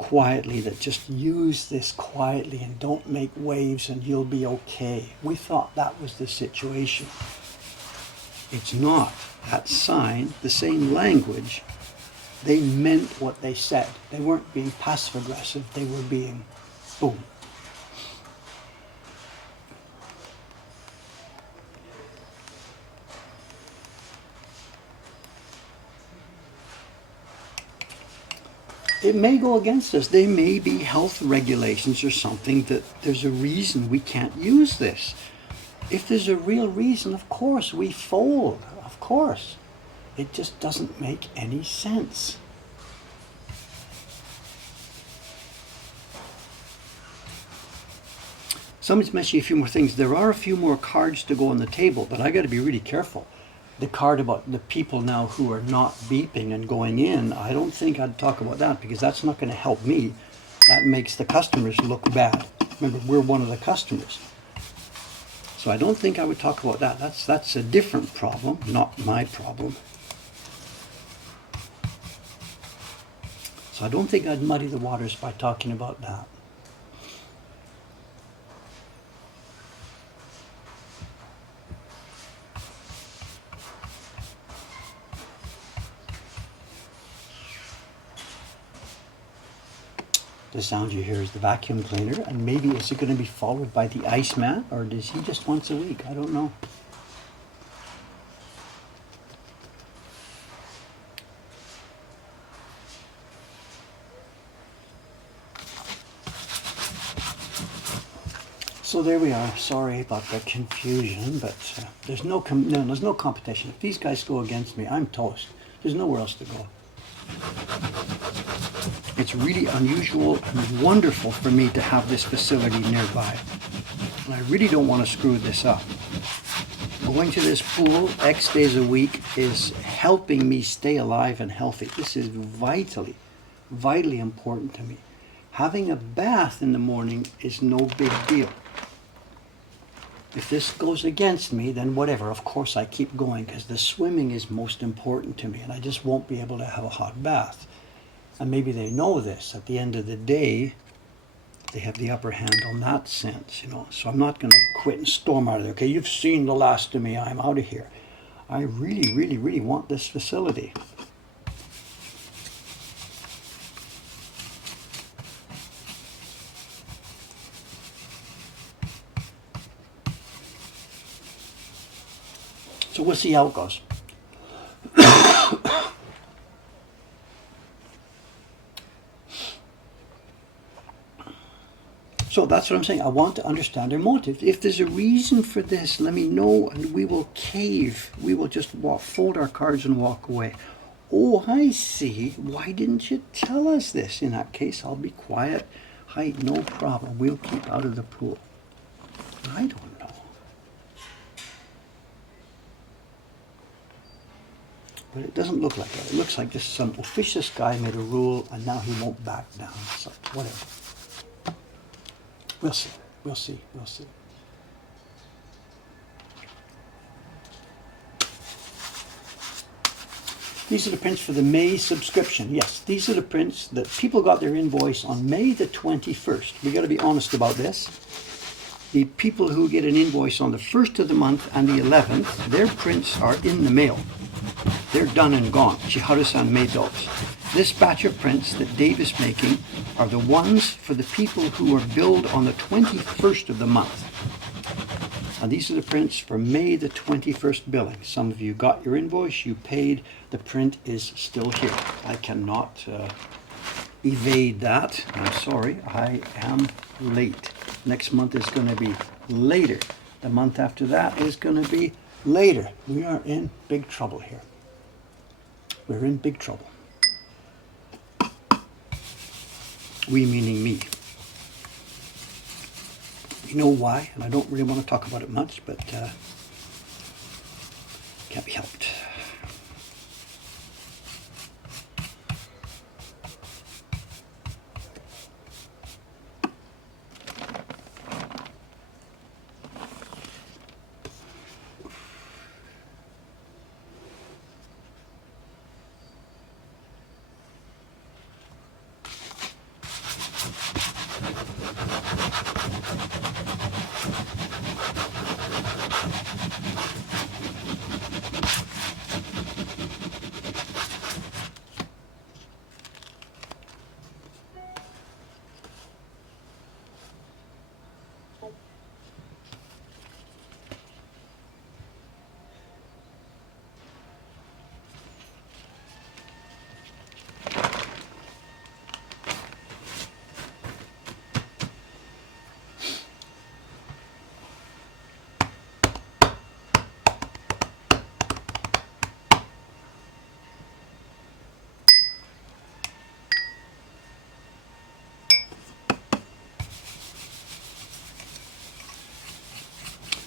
quietly, that just use this quietly and don't make waves and you'll be okay. We thought that was the situation. It's not. That sign, the same language, they meant what they said. They weren't being passive aggressive, they were being boom. It may go against us. There may be health regulations or something that there's a reason we can't use this. If there's a real reason, of course, we fold. Of course. It just doesn't make any sense. Somebody's mentioning a few more things. There are a few more cards to go on the table, but I got to be really careful. The card about the people now who are not beeping and going in, I don't think I'd talk about that because that's not going to help me. That makes the customers look bad. Remember, we're one of the customers. So I don't think I would talk about that. That's a different problem, not my problem. So I don't think I'd muddy the waters by talking about that. The sound you hear is the vacuum cleaner, and maybe is it going to be followed by the Iceman, or does he just once a week? I don't know. So there we are. Sorry about the confusion, but there's no competition. If these guys go against me, I'm toast. There's nowhere else to go. It's really unusual and wonderful for me to have this facility nearby. And I really don't want to screw this up. Going to this pool X days a week is helping me stay alive and healthy. This is vitally important to me. Having a bath in the morning is no big deal. If this goes against me, then whatever. Of course I keep going because the swimming is most important to me and I just won't be able to have a hot bath. And maybe they know this. At the end of the day, they have the upper hand on that sense, So I'm not going to quit and storm out of there. Okay, you've seen the last of me. I'm out of here. I really want this facility. So we'll see how it goes. So that's what I'm saying. I want to understand their motive. If there's a reason for this, let me know and we will cave. We will just fold our cards and walk away. Oh, I see. Why didn't you tell us this? In that case, I'll be quiet. Hi, no problem. We'll keep out of the pool. I don't know. But it doesn't look like that. It looks like just some officious guy made a rule and now he won't back down. So whatever. We'll see. We'll see. We'll see. These are the prints for the May subscription. Yes, these are the prints that people got their invoice on May the 21st. We got to be honest about this. The people who get an invoice on the 1st of the month and the 11th, their prints are in the mail. They're done and gone. Chiharu-san made those. This batch of prints that Dave is making are the ones for the people who are billed on the 21st of the month. And these are the prints for May the 21st billing. Some of you got your invoice, you paid, the print is still here. I cannot evade that. I'm sorry, I am late. Next month is going to be later. The month after that is going to be later. We are in big trouble here. We're in big trouble. We meaning me. You know why, and I don't really want to talk about it much, but can't be helped.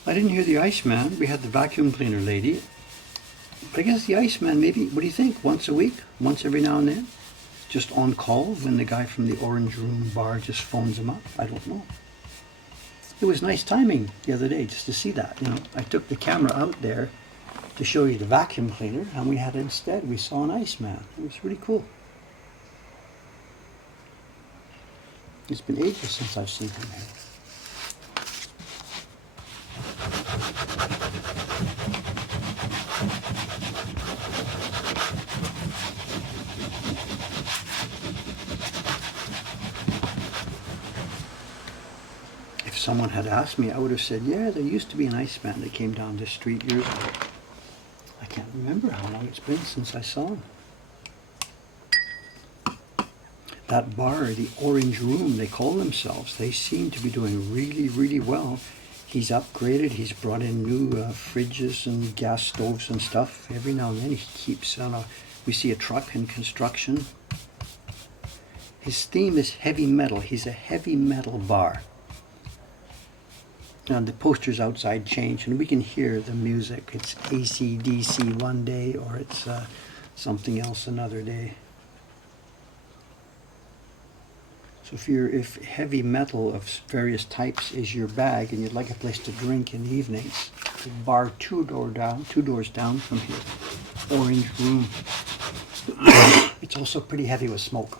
I didn't hear the Iceman. We had the vacuum cleaner lady. But I guess the Iceman, maybe, what do you think? Once a week? Once every now and then? Just on call when the guy from the Orange Room bar just phones him up? I don't know. It was nice timing the other day just to see that. You know, I took the camera out there to show you the vacuum cleaner, and we saw an Iceman. It was really cool. It's been ages since I've seen him here. If someone had asked me, I would have said, yeah, there used to be an Iceman that came down this street years ago. I can't remember how long it's been since I saw him. That bar, the Orange Room, they call themselves, they seem to be doing really, really well. He's upgraded, he's brought in new fridges and gas stoves and stuff. Every now and then he keeps on we see a truck in construction. His theme is heavy metal. He's a heavy metal bar. And the posters outside change, and we can hear the music. It's AC/DC one day, or it's something else another day. So if heavy metal of various types is your bag, and you'd like a place to drink in the evenings, the bar two doors down from here, Orange Room. It's also pretty heavy with smoke.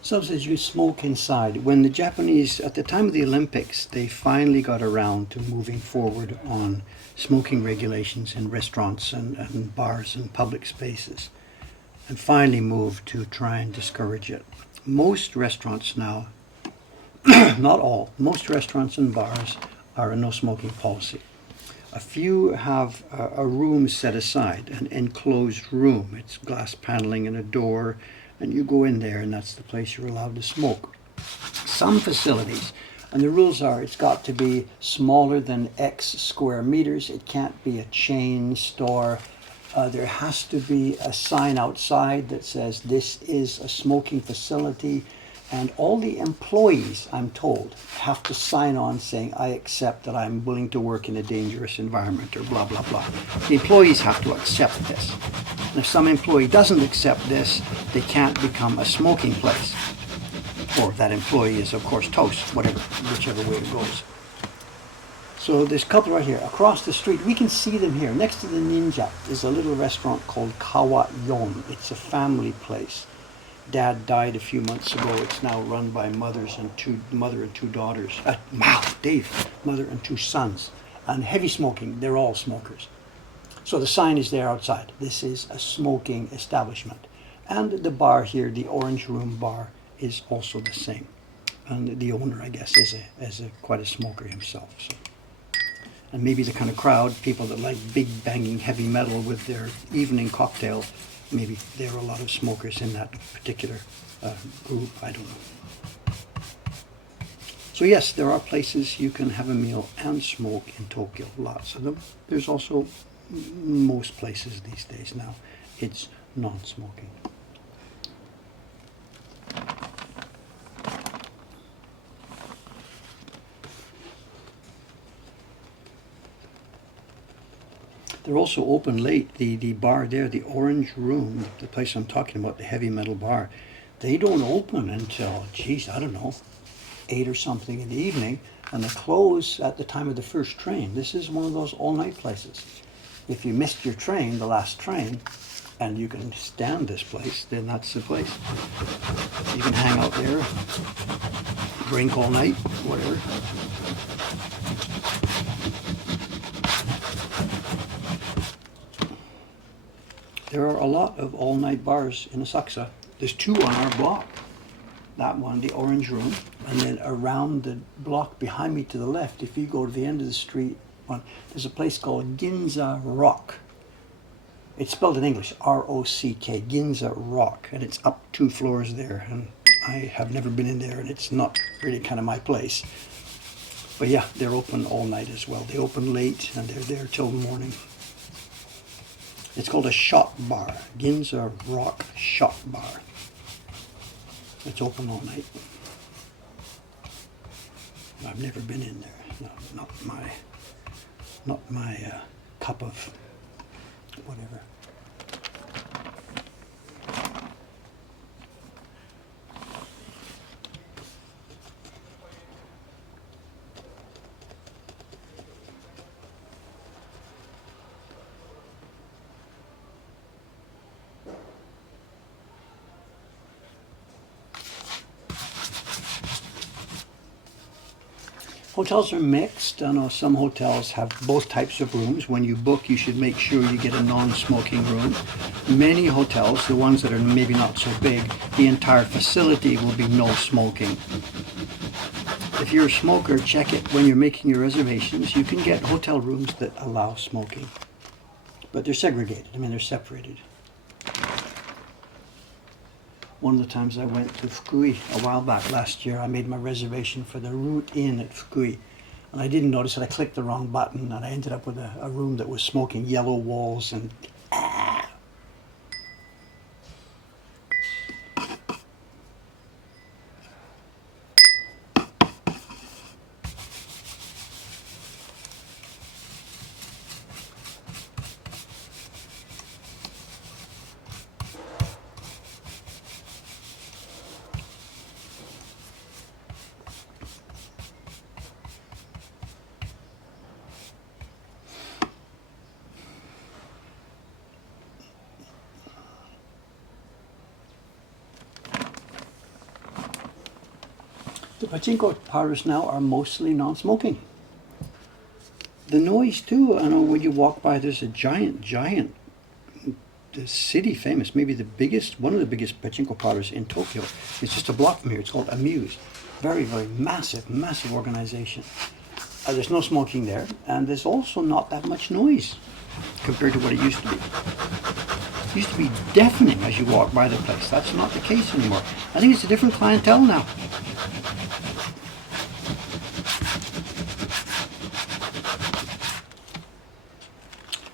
Some says you smoke inside. When the Japanese, at the time of the Olympics, they finally got around to moving forward on smoking regulations in restaurants and bars and public spaces, and finally moved to try and discourage it. Most restaurants now, not all, most restaurants and bars are a no smoking policy. A few have a room set aside, an enclosed room. It's glass paneling and a door, and you go in there and that's the place you're allowed to smoke. Some facilities, and the rules are it's got to be smaller than X square meters, it can't be a chain store, there has to be a sign outside that says this is a smoking facility, and all the employees, I'm told, have to sign on saying I accept that I'm willing to work in a dangerous environment or blah blah blah. The employees have to accept this. And if some employee doesn't accept this, they can't become a smoking place. Or that employee is, of course, toast, whichever way it goes. So there's a couple right here. Across the street, we can see them here. Next to the Ninja is a little restaurant called Kawa-yon. It's a family place. Dad died a few months ago. It's now run by mother and two daughters. Mother and two sons. And heavy smoking, they're all smokers. So the sign is there outside. This is a smoking establishment. And the bar here, the Orange Room bar, is also the same. And the owner, I guess, is quite a smoker himself. So. And maybe the kind of crowd, people that like big banging heavy metal with their evening cocktail, maybe there are a lot of smokers in that particular group, I don't know. So yes, there are places you can have a meal and smoke in Tokyo, lots of them. There's also most places these days now, it's non-smoking. They're also open late. The bar there, the Orange Room, the place I'm talking about, the heavy metal bar, they don't open until, I don't know, 8 or something in the evening, and they close at the time of the first train. This is one of those all-night places. If you missed your train, the last train, and you can stand this place, then that's the place. You can hang out there, drink all night, whatever. There are a lot of all-night bars in Asakusa. There's 2 on our block. That one, the orange room, and then around the block behind me to the left, if you go to the end of the street, there's a place called Ginza Rock. It's spelled in English, R-O-C-K, Ginza Rock, and it's up 2 floors there, and I have never been in there, and it's not really kind of my place. But yeah, they're open all night as well. They open late, and they're there till morning. It's called a shop bar, Ginza Rock Shop Bar. It's open all night. I've never been in there. No, not my cup of whatever. Hotels are mixed. I know some hotels have both types of rooms. When you book, you should make sure you get a non-smoking room. Many hotels, the ones that are maybe not so big, the entire facility will be no smoking. If you're a smoker, check it when you're making your reservations. You can get hotel rooms that allow smoking, but they're segregated. I mean, they're separated. One of the times I went to Fukui a while back last year, I made my reservation for the Route Inn at Fukui. And I didn't notice that I clicked the wrong button, and I ended up with a room that was smoking, yellow walls, and the pachinko parlors now are mostly non-smoking. The noise too, I know when you walk by, there's a giant, the city famous, maybe the biggest, one of the biggest pachinko parlors in Tokyo. It's just a block from here. It's called Amuse. Very, very massive organization. There's no smoking there, and there's also not that much noise compared to what it used to be. It used to be deafening as you walk by the place. That's not the case anymore. I think it's a different clientele now.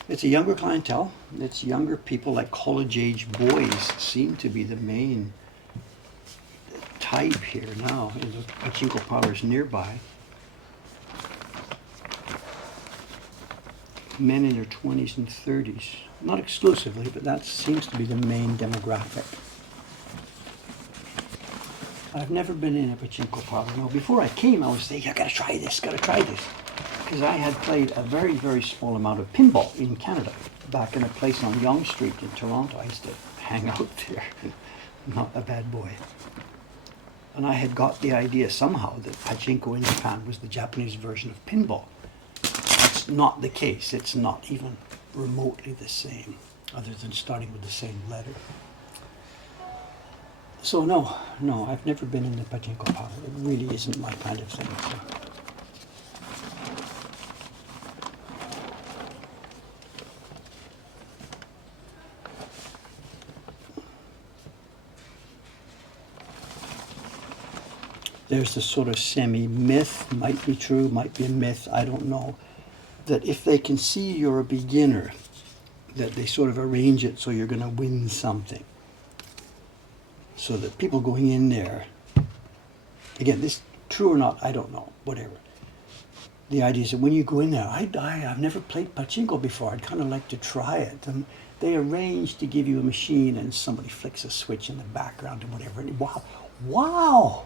It's a younger clientele. It's younger people, like college-age boys seem to be the main type here now in the pachinko parlors nearby. Men in their 20s and 30s. Not exclusively, but that seems to be the main demographic. I've never been in a pachinko parlor. No, before I came, I was saying, I gotta try this. Because I had played a very small amount of pinball in Canada, back in a place on Yonge Street in Toronto. I used to hang out there. Not a bad boy. And I had got the idea somehow that pachinko in Japan was the Japanese version of pinball. That's not the case. It's not even remotely the same, other than starting with the same letter. So no, I've never been in the pachinko parlor. It really isn't my kind of thing. So. There's this sort of semi-myth, might be true, might be a myth, I don't know, that if they can see you're a beginner, that they sort of arrange it so you're going to win something. So that people going in there, again, this true or not, I don't know, whatever. The idea is that when you go in there, I've never played pachinko before, I'd kind of like to try it. And they arrange to give you a machine and somebody flicks a switch in the background and whatever. And wow!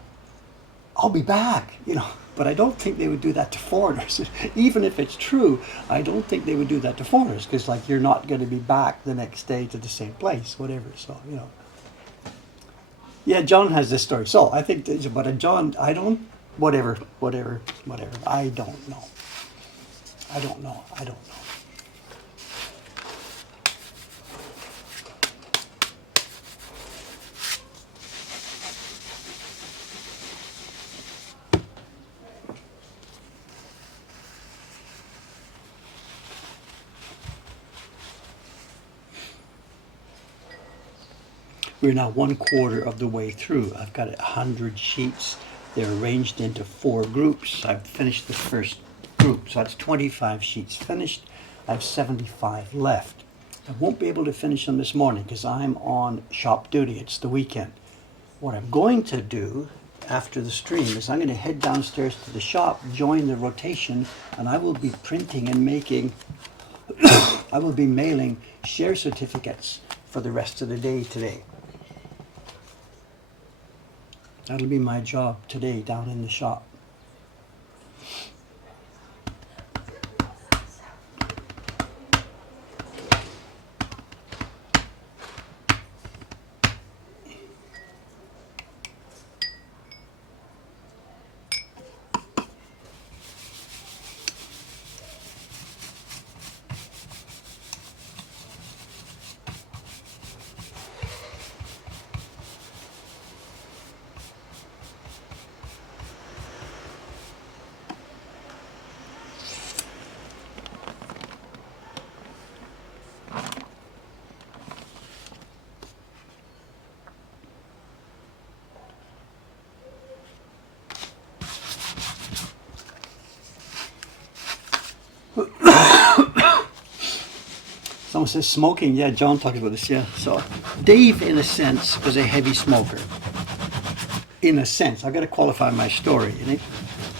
I'll be back, but I don't think they would do that to foreigners. Even if it's true, I don't think they would do that to foreigners, because you're not going to be back the next day to the same place, whatever. So, Yeah, John has this story. So I think, but John, I don't, whatever. I don't know. We're now 1/4 of the way through. I've got 100 sheets. They're arranged into 4 groups. I've finished the first group, so that's 25 sheets finished. I have 75 left. I won't be able to finish them this morning because I'm on shop duty. It's the weekend. What I'm going to do after the stream is I'm going to head downstairs to the shop, join the rotation, and I will be printing and making, I will be mailing share certificates for the rest of the day today. That'll be my job today down in the shop. Someone says smoking. Yeah, John talked about this. Yeah. So Dave, in a sense, was a heavy smoker. In a sense, I've got to qualify my story.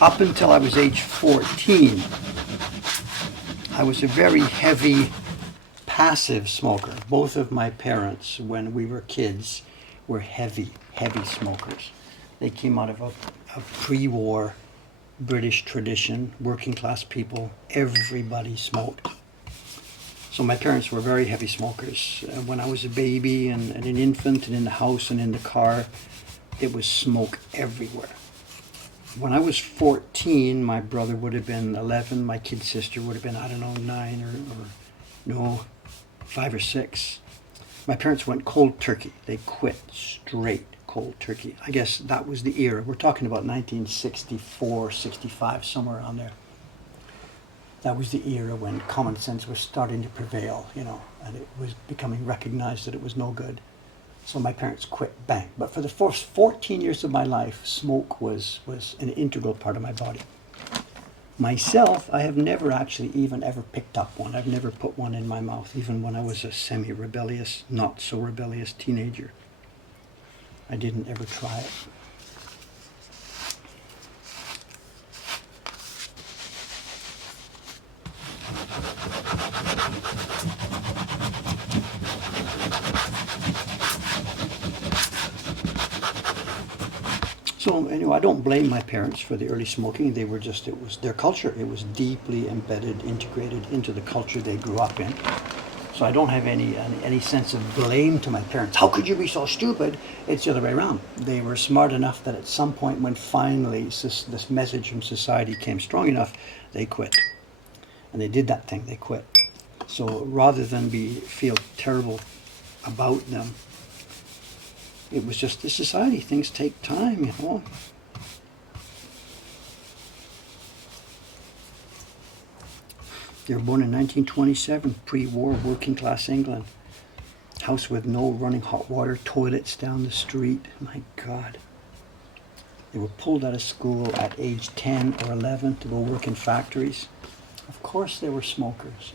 Up until I was age 14, I was a very heavy, passive smoker. Both of my parents, when we were kids, were heavy smokers. They came out of a pre-war British tradition, working class people. Everybody smoked. So my parents were very heavy smokers. When I was a baby and an infant and in the house and in the car, it was smoke everywhere. When I was 14, my brother would have been 11, my kid sister would have been, 9 or 5 or 6. My parents went cold turkey. They quit straight cold turkey. I guess that was the era. We're talking about 1964, 65, somewhere around there. That was the era when common sense was starting to prevail, and it was becoming recognized that it was no good. So my parents quit, bang. But for the first 14 years of my life, smoke was an integral part of my body. Myself, I have never actually even ever picked up one. I've never put one in my mouth, even when I was a semi-rebellious, not so rebellious teenager. I didn't ever try it. So anyway, I don't blame my parents for the early smoking. It was their culture. It was deeply embedded, integrated into the culture they grew up in. So I don't have any sense of blame to my parents. How could you be so stupid? It's the other way around. They were smart enough that at some point when finally this message from society came strong enough, they quit. And they did that thing, they quit. So rather than feel terrible about them, it was just the society. Things take time, They were born in 1927, pre-war, working class England. House with no running hot water, toilets down the street. My God. They were pulled out of school at age 10 or 11 to go work in factories. Of course they were smokers.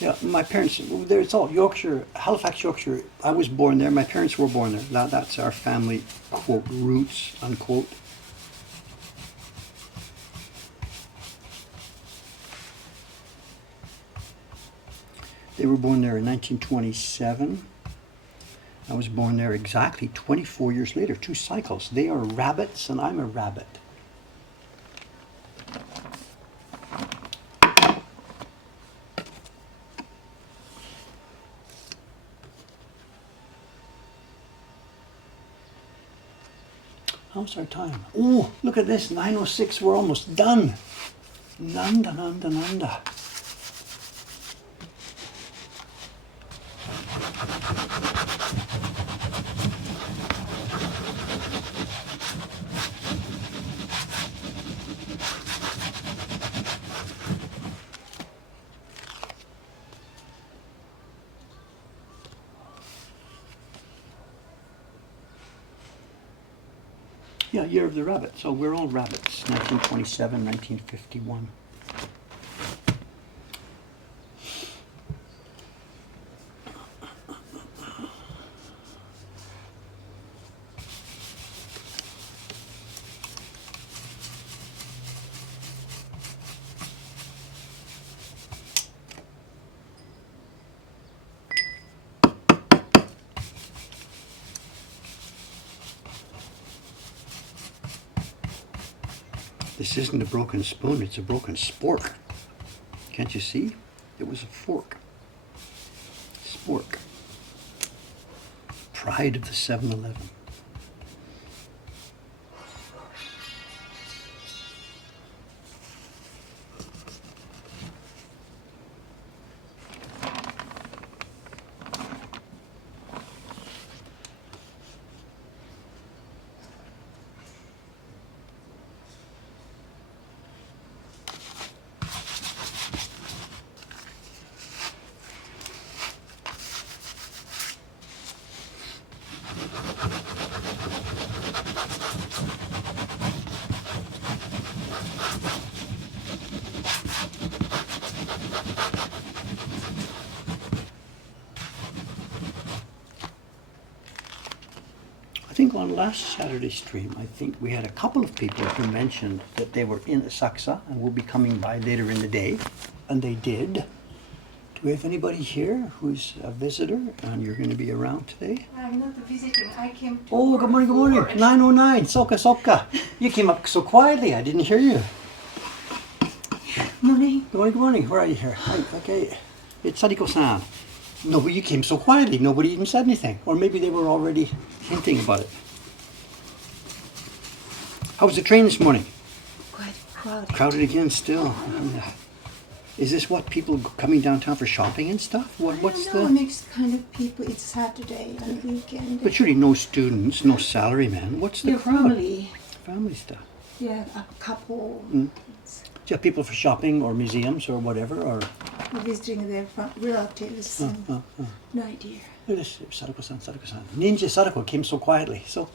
Yeah, my parents, it's all Yorkshire, Halifax, Yorkshire. I was born there. My parents were born there. That's our family, quote, roots, unquote. They were born there in 1927. I was born there exactly 24 years later, 2 cycles. They are rabbits and I'm a rabbit. How's our time? Oh, look at this, 9:06, we're almost done. Nanda, nanda, nanda. Yeah, Year of the Rabbit. So we're all rabbits. 1927, 1951. This isn't a broken spoon, it's a broken spork. Can't you see? It was a fork. Spork. Pride of the 7-Eleven. I think on last Saturday's stream, I think we had a couple of people who mentioned that they were in Saksa and will be coming by later in the day, and they did. Do we have anybody here who's a visitor and you're going to be around today? I'm not visiting. I came to Oh, good morning, good morning. 9:09. Soka, soka. You came up so quietly. I didn't hear you. Morning. Good morning, good morning. Where are you here? Hi, okay. It's Sadiko-san. No, but you came so quietly. Nobody even said anything. Or maybe they were already hinting about it. How was the train this morning? Quite crowded. Crowded again still. Is this what people coming downtown for shopping and stuff? What's I don't know, the... mixed kind of people. It's Saturday and weekend. But surely no students, no salarymen. What's the Your crowd? family. Family stuff. Yeah, a couple. Do you have people for shopping or museums or whatever? Or Visiting their relatives. And no idea. look at this, Sadako-san, Sadako-san. Ninja Sadako came so quietly. So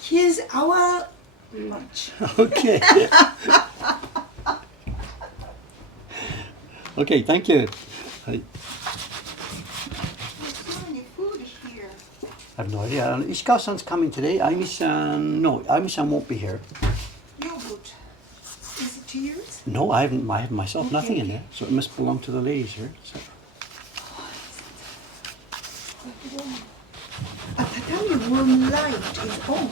Here's our lunch. okay. Okay, thank you. Hi. There's so many food here. I have no idea. Ishikawa-san's coming today. Aimi-san won't be here. Yogurt. Is it yours? No, I have myself Okay. nothing in there. So it must belong to the ladies here. So. A tatami room light is on.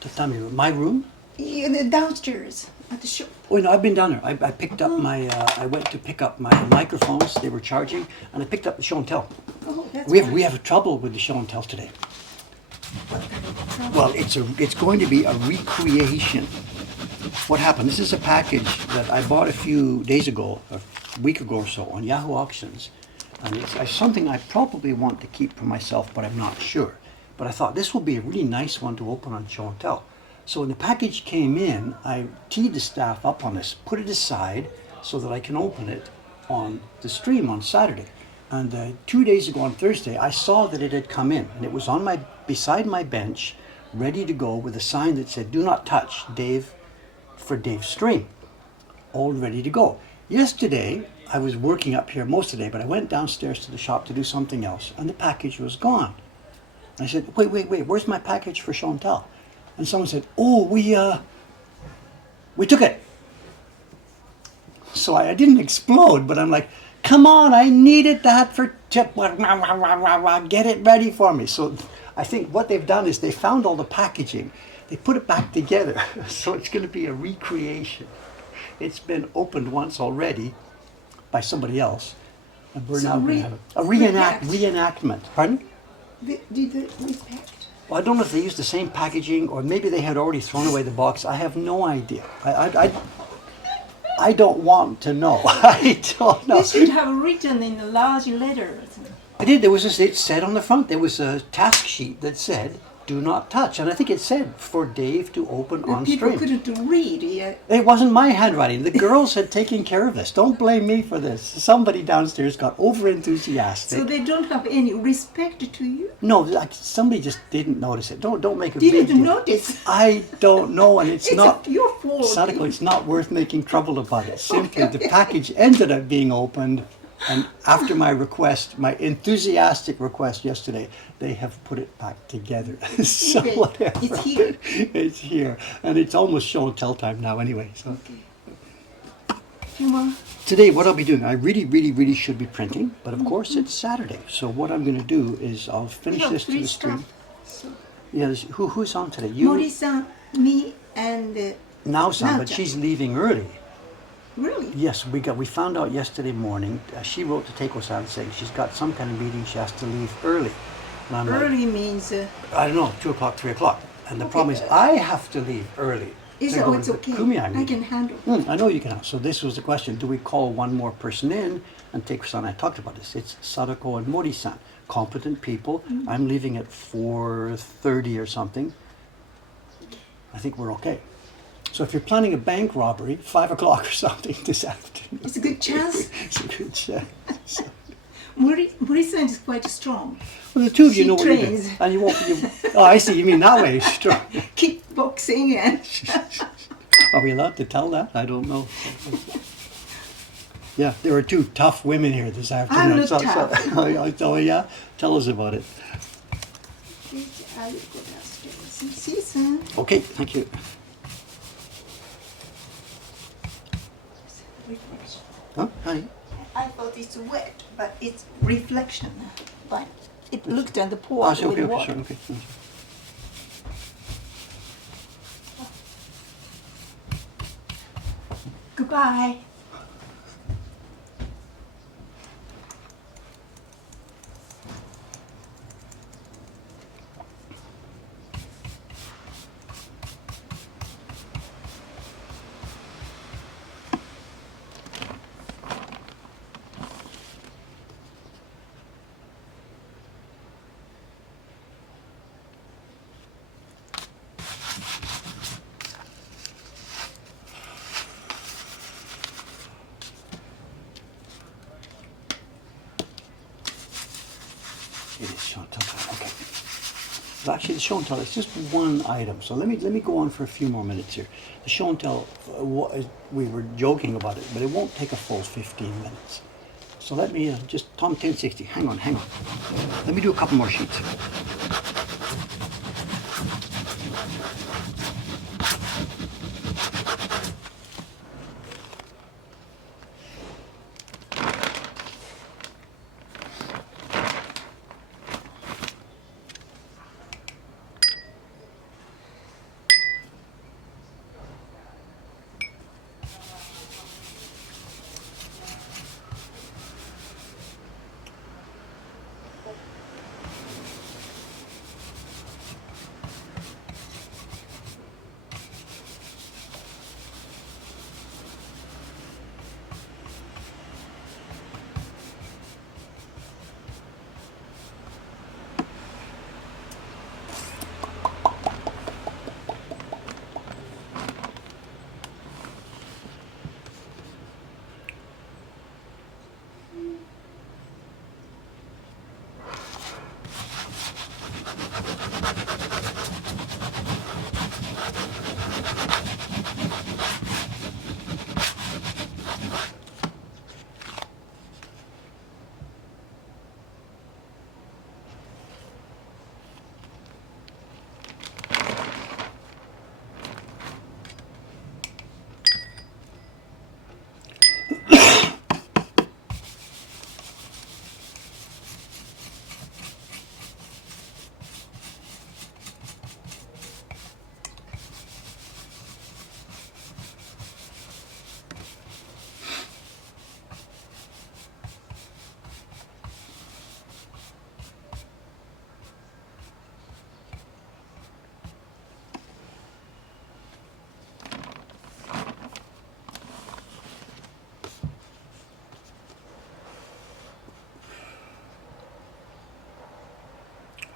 Tatami room. My room? In the downstairs at the shop. Oh no, I've been down there. I picked up my. I went to pick up my microphones. They were charging, and I picked up the show and tell. Oh, that's We have trouble with the show and tell today. What kind of trouble? Well, it's going to be a recreation. What happened? This is a package that I bought a few days ago, a week ago or so, on Yahoo Auctions, and it's something I probably want to keep for myself, but I'm not sure. But I thought this will be a really nice one to open on show and tell. So when the package came in, I teed the staff up on this, put it aside so that I can open it on the stream on Saturday. And 2 days ago on Thursday, I saw that it had come in, and it was on beside my bench, ready to go with a sign that said, "Do not touch, Dave," for Dave's stream, all ready to go. Yesterday, I was working up here most of the day, but I went downstairs to the shop to do something else, and the package was gone. I said, wait, where's my package for show and tell? And someone said, oh, we took it. So I didn't explode, but I'm like, come on, I needed that for tip. Get it ready for me. So I think what they've done is they found all the packaging. They put it back together. So it's going to be a recreation. It's been opened once already by somebody else. And we're So now going to have a reenactment. Pardon? Did they repack? Well, I don't know if they used the same packaging or maybe they had already thrown away the box. I have no idea. I don't want to know. I don't know. They should have written in large letters. I did. There was it said on the front. There was a task sheet that said, "Do not touch," and I think it said for Dave to open on People stream. couldn't read. Yeah. It wasn't my handwriting. The girls had taken care of this. Don't blame me for this. Somebody downstairs got over enthusiastic. So they don't have any respect to you? No, like somebody just didn't notice it. Don't make a big Didn't deal. notice. I don't know, and it's not. Your fault. Sadako, it's not worth making trouble about it. Simply, the package ended up being opened, and after my request, my enthusiastic request yesterday, they have put it back together. So Okay, whatever. it's here. It's here, and it's almost show and tell time now anyway. So Okay. Few more. today, what I'll be doing, I really should be printing, but of course it's Saturday. So what I'm going to do is I'll finish We have this to three the stream. staff. So Yeah, who's on today? You, Mori-san, me, and Now-san, but Nao-chan. she's leaving early. Really? Yes, we found out yesterday morning. She wrote to Teiko-san saying she's got some kind of meeting. She has to leave early. And I'm Early means I don't know, 2 o'clock, 3 o'clock. And the Okay. problem is I have to leave early. it's, to go to it's the okay. Kumiai I meeting. can handle. I know you can. So this was the question: do we call one more person in? And Teiko-san and I talked about this. It's Sadako and Mori-san, competent people. I'm leaving at 4:30 or something. I think we're okay. So if you're planning a bank robbery, 5 o'clock or something this afternoon, It's a good chance. it's a good chance. Mori-san is quite strong. Well, the two of you She know what you're trains. doing. And you won't. Oh, I see. You mean that way? Sure. Kickboxing and Are we allowed to tell that? I don't know. Yeah, there are two tough women here this afternoon. I'm not tough. Oh, yeah? Tell us about it. I will go downstairs. See you soon. Okay, thank you. Reflection. Huh? Hi. I thought it's wet, but it's reflection. But it looked at the pool Oh, with okay, water. sure, okay. Thank you. Goodbye. It is show and tell time. Okay. Well, actually, the show and tell is just one item. So let me go on for a few more minutes here. The show and tell, we were joking about it, but it won't take a full 15 minutes. So let me just Tom 1060. Hang on. Let me do a couple more sheets.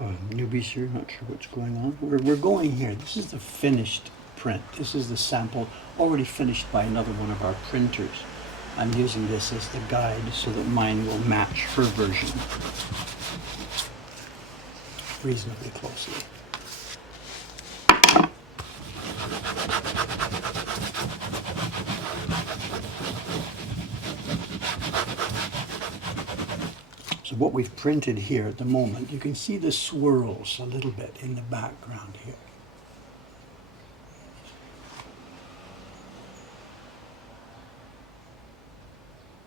Newbies here, not sure what's going on. We're going here. This is the finished print. This is the sample already finished by another one of our printers. I'm using this as the guide so that mine will match her version reasonably closely. So what we've printed here at the moment, you can see the swirls a little bit in the background here.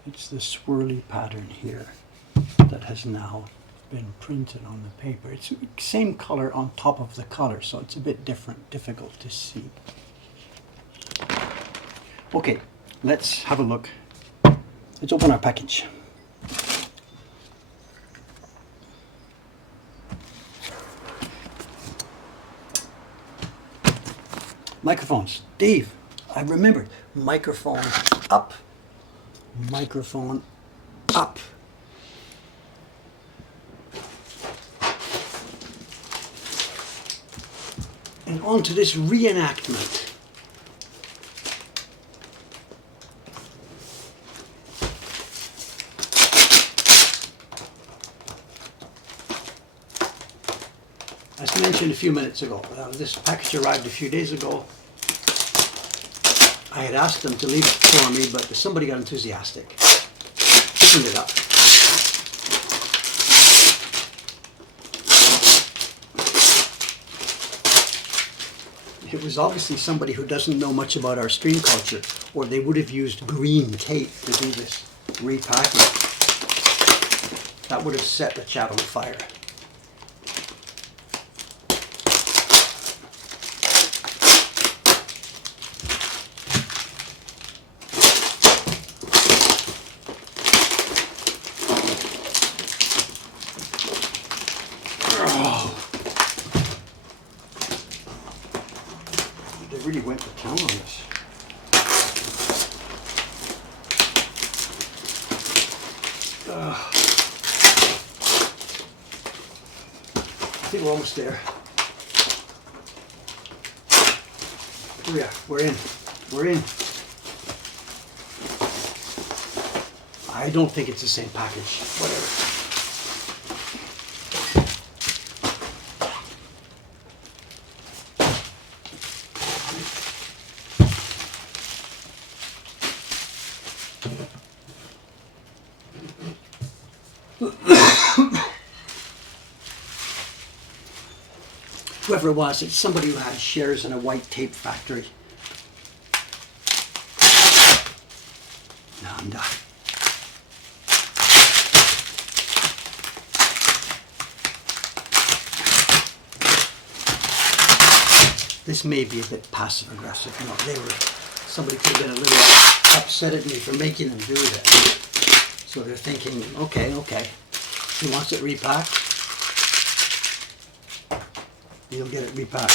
It's the swirly pattern here that has now been printed on the paper. It's the same color on top of the color, so it's a bit different, difficult to see. Okay, let's have a look. Let's open our package. Microphones. Dave, I remembered. Microphone up. Microphone up. And on to this reenactment. As mentioned a few minutes ago, this package arrived a few days ago. I had asked them to leave it for me, but somebody got enthusiastic. Opened it up. It was obviously somebody who doesn't know much about our stream culture, or they would have used green tape to do this repacking. That would have set the chat on fire. Really went to town on this. I think we're almost there. Oh yeah, we're in. We're in. I don't think it's the same package. Whatever. Whoever it was, it's somebody who had shares in a white tape factory. No, I'm done. This may be a bit passive aggressive. You know, somebody could have been a little upset at me for making them do that. So they're thinking, okay, he wants it repacked. You'll get it repacked.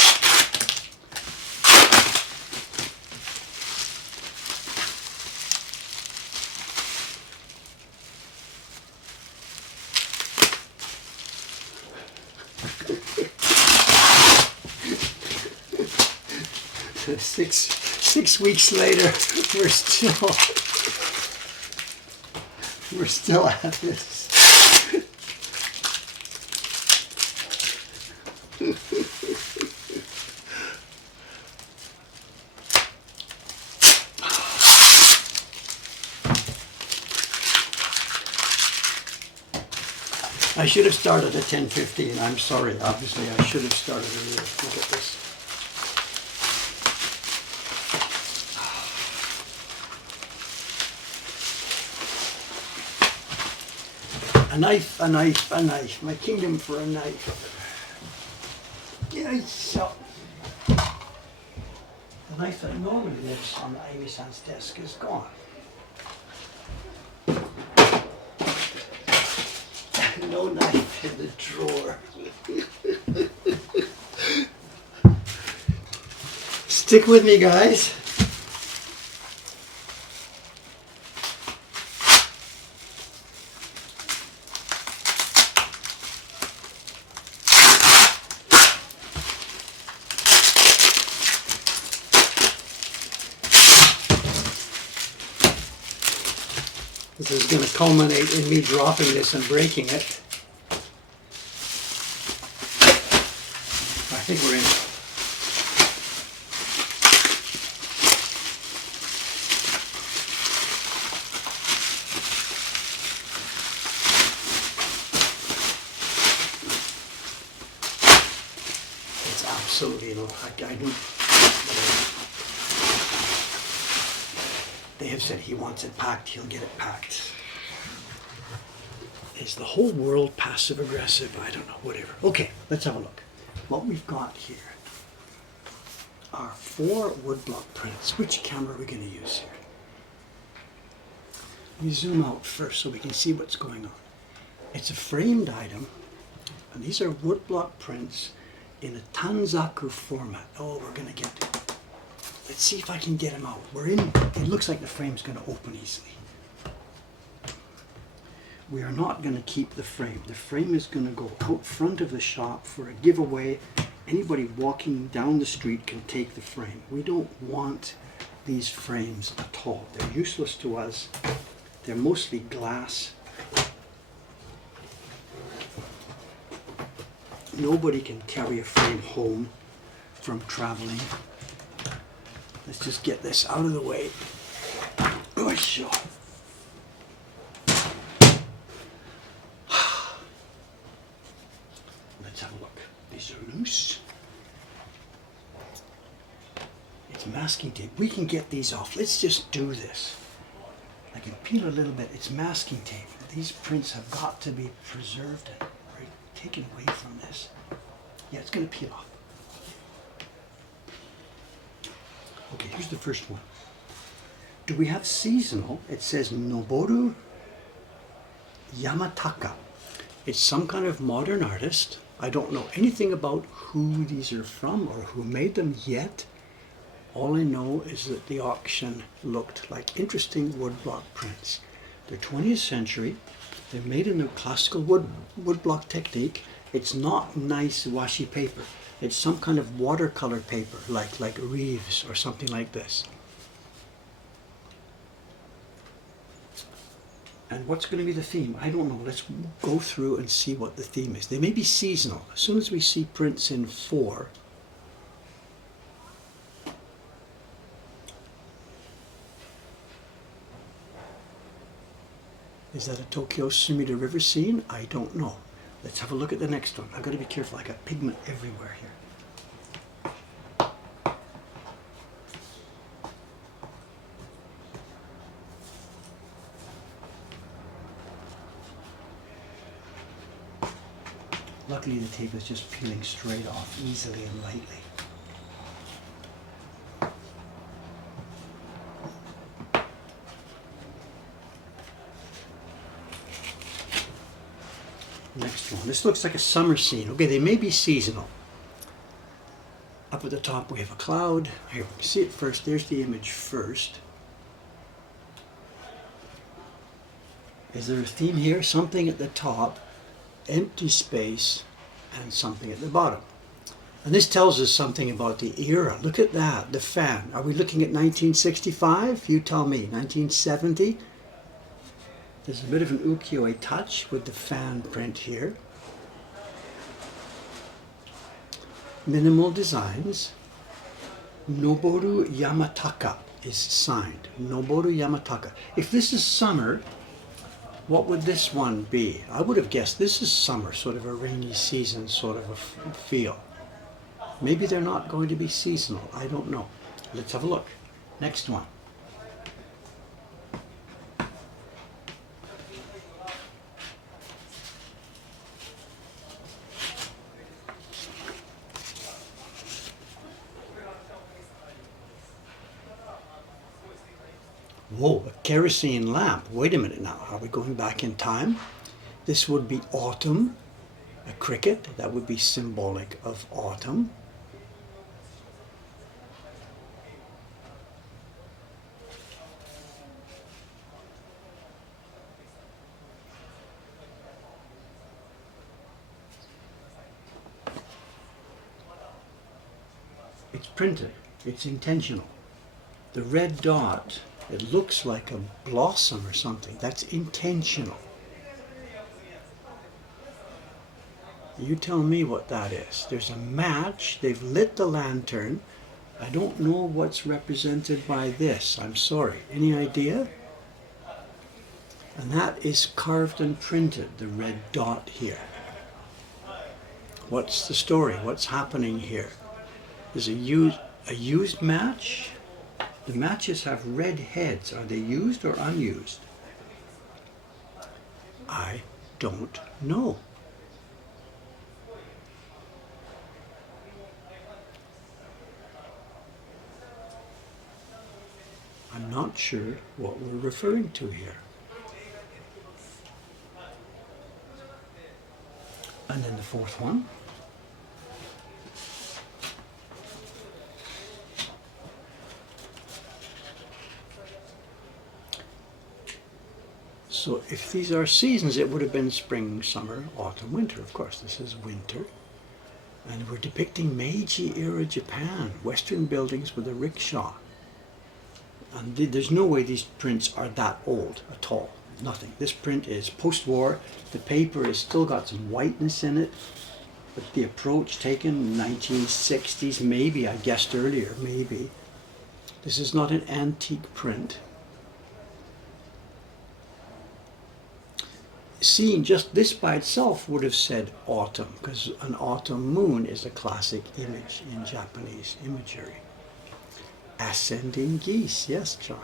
Six weeks later, we're still at this. I should have started at 10:15. I'm sorry. Obviously, I should have started earlier. Look at this. A knife, a knife, a knife. My kingdom for a knife. Yeah, so. The knife that normally lives on Amy-san's desk is gone. No knife in the drawer. Stick with me, guys. This is going to culminate in me dropping this and breaking it. I think we're in. It's absolutely, I don't. They have said he wants it packed, he'll get it packed. Is the whole world passive aggressive? I don't know, whatever. Okay, let's have a look. What we've got here are 4 woodblock prints. Which camera are we going to use here? Let me zoom out first so we can see what's going on. It's a framed item, and these are woodblock prints in a Tanzaku format. Oh, we're going to get it. Let's see if I can get them out. We're in. It looks like the frame's going to open easily. We are not going to keep the frame. The frame is going to go out front of the shop for a giveaway. Anybody walking down the street can take the frame. We don't want these frames at all. They're useless to us. They're mostly glass. Nobody can carry a frame home from traveling. Let's just get this out of the way. Oh, sure. Let's have a look. These are loose. It's masking tape. We can get these off. Let's just do this. I can peel a little bit. It's masking tape. These prints have got to be preserved and taken away from this. Yeah, it's going to peel off. Okay, here's the first one. Do we have seasonal? It says Noboru Yamataka. It's some kind of modern artist. I don't know anything about who these are from or who made them yet. All I know is that the auction looked like interesting woodblock prints. They're 20th century. They're made in the classical woodblock technique. It's not nice washi paper. It's some kind of watercolor paper, like Reeves or something like this. And what's going to be the theme? I don't know. Let's go through and see what the theme is. They may be seasonal. As soon as we see prints in 4, is that a Tokyo Sumida River scene? I don't know. Let's have a look at the next one. I've got to be careful. I got pigment everywhere here. Luckily the tape is just peeling straight off easily and lightly. Next one. This looks like a summer scene. Okay, they may be seasonal. Up at the top we have a cloud. Here, we can see it first. There's the image first. Is there a theme here? Something at the top, empty space, and something at the bottom. And this tells us something about the era. Look at that, the fan. Are we looking at 1965? You tell me. 1970? There's a bit of an ukiyo-e touch with the fan print here. Minimal designs. Noboru Yamataka is signed. Noboru Yamataka. If this is summer, what would this one be? I would have guessed this is summer, sort of a rainy season sort of a feel. Maybe they're not going to be seasonal. I don't know. Let's have a look. Next one. Whoa, a kerosene lamp. Wait a minute now. Are we going back in time? This would be autumn. A cricket. That would be symbolic of autumn. It's printed. It's intentional. The red dot It looks like a blossom or something. That's intentional. You tell me what that is. There's a match. They've lit the lantern. I don't know what's represented by this. I'm sorry. Any idea? And that is carved and printed, the red dot here. What's the story? What's happening here? Is a used match? The matches have red heads. Are they used or unused? I don't know. I'm not sure what we're referring to here. And then the fourth one. So if these are seasons, it would have been spring, summer, autumn, winter. Of course, this is winter. And we're depicting Meiji-era Japan, Western buildings with a rickshaw. And there's no way these prints are that old at all. Nothing. This print is post-war. The paper has still got some whiteness in it. But the approach taken 1960s, maybe, I guessed earlier, maybe. This is not an antique print. Seeing just this by itself would have said autumn, because an autumn moon is a classic image in Japanese imagery. Ascending geese, yes, John.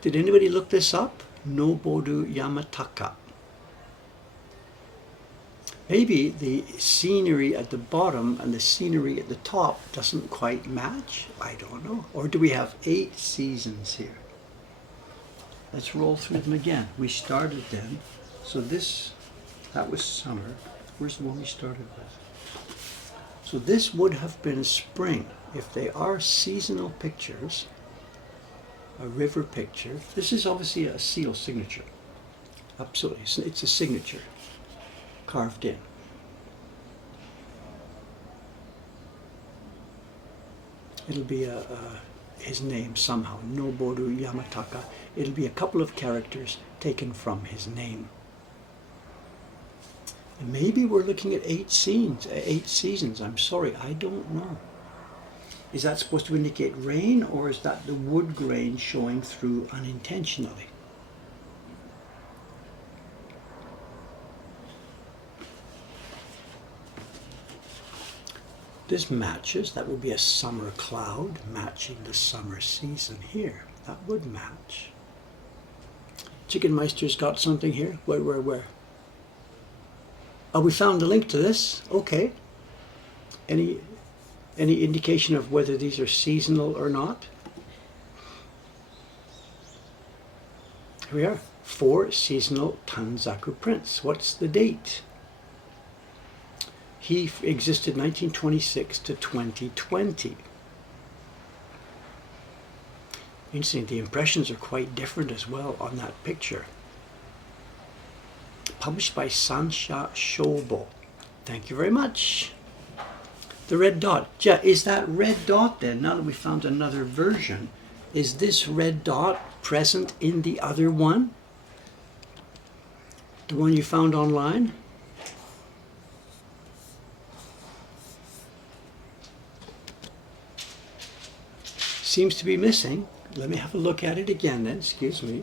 Did anybody look this up? Noboru Yamataka. Maybe the scenery at the bottom and the scenery at the top doesn't quite match. I don't know. Or do we have 8 seasons here? Let's roll through them again. We started then. So that was summer. Where's the one we started with? So this would have been spring. If they are seasonal pictures, a river picture, this is obviously a seal signature. Absolutely. It's a signature carved in. It'll be his name somehow, Noboru Yamataka. It'll be a couple of characters taken from his name. And maybe we're looking at 8 seasons. I'm sorry, I don't know. Is that supposed to indicate rain, or is that the wood grain showing through unintentionally? This matches. That would be a summer cloud matching the summer season here. That would match. Chicken Meister's got something here. Where? Oh, we found the link to this. Okay. Any indication of whether these are seasonal or not? Here we are. 4 seasonal Tanzaku prints. What's the date? He existed 1926 to 2020. Interesting, the impressions are quite different as well on that picture. Published by Sansha Shobo. Thank you very much. The red dot. Yeah, is that red dot then, now that we found another version, is this red dot present in the other one? The one you found online? Seems to be missing. Let me have a look at it again then, excuse me.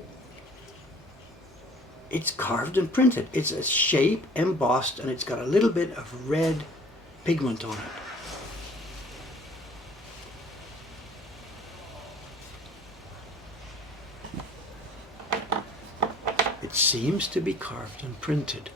It's carved and printed. It's a shape embossed, and it's got a little bit of red pigment on it. It seems to be carved and printed.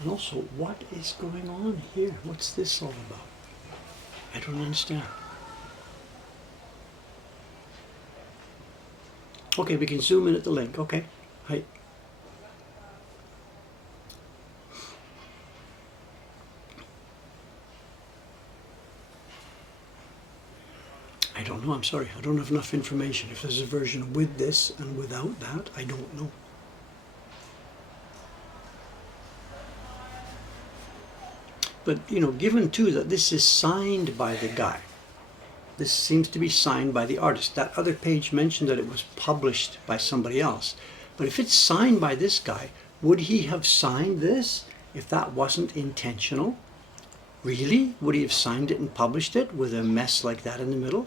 And also, what is going on here? What's this all about? I don't understand. Okay, we can zoom in at the link. Okay. Hi. don't know, I'm sorry. I don't have enough information. If there's a version with this and without that, I don't know. But, you know, given too that this is signed by the guy. This seems to be signed by the artist. That other page mentioned that it was published by somebody else. But if it's signed by this guy, would he have signed this if that wasn't intentional? Really? Would he have signed it and published it with a mess like that in the middle?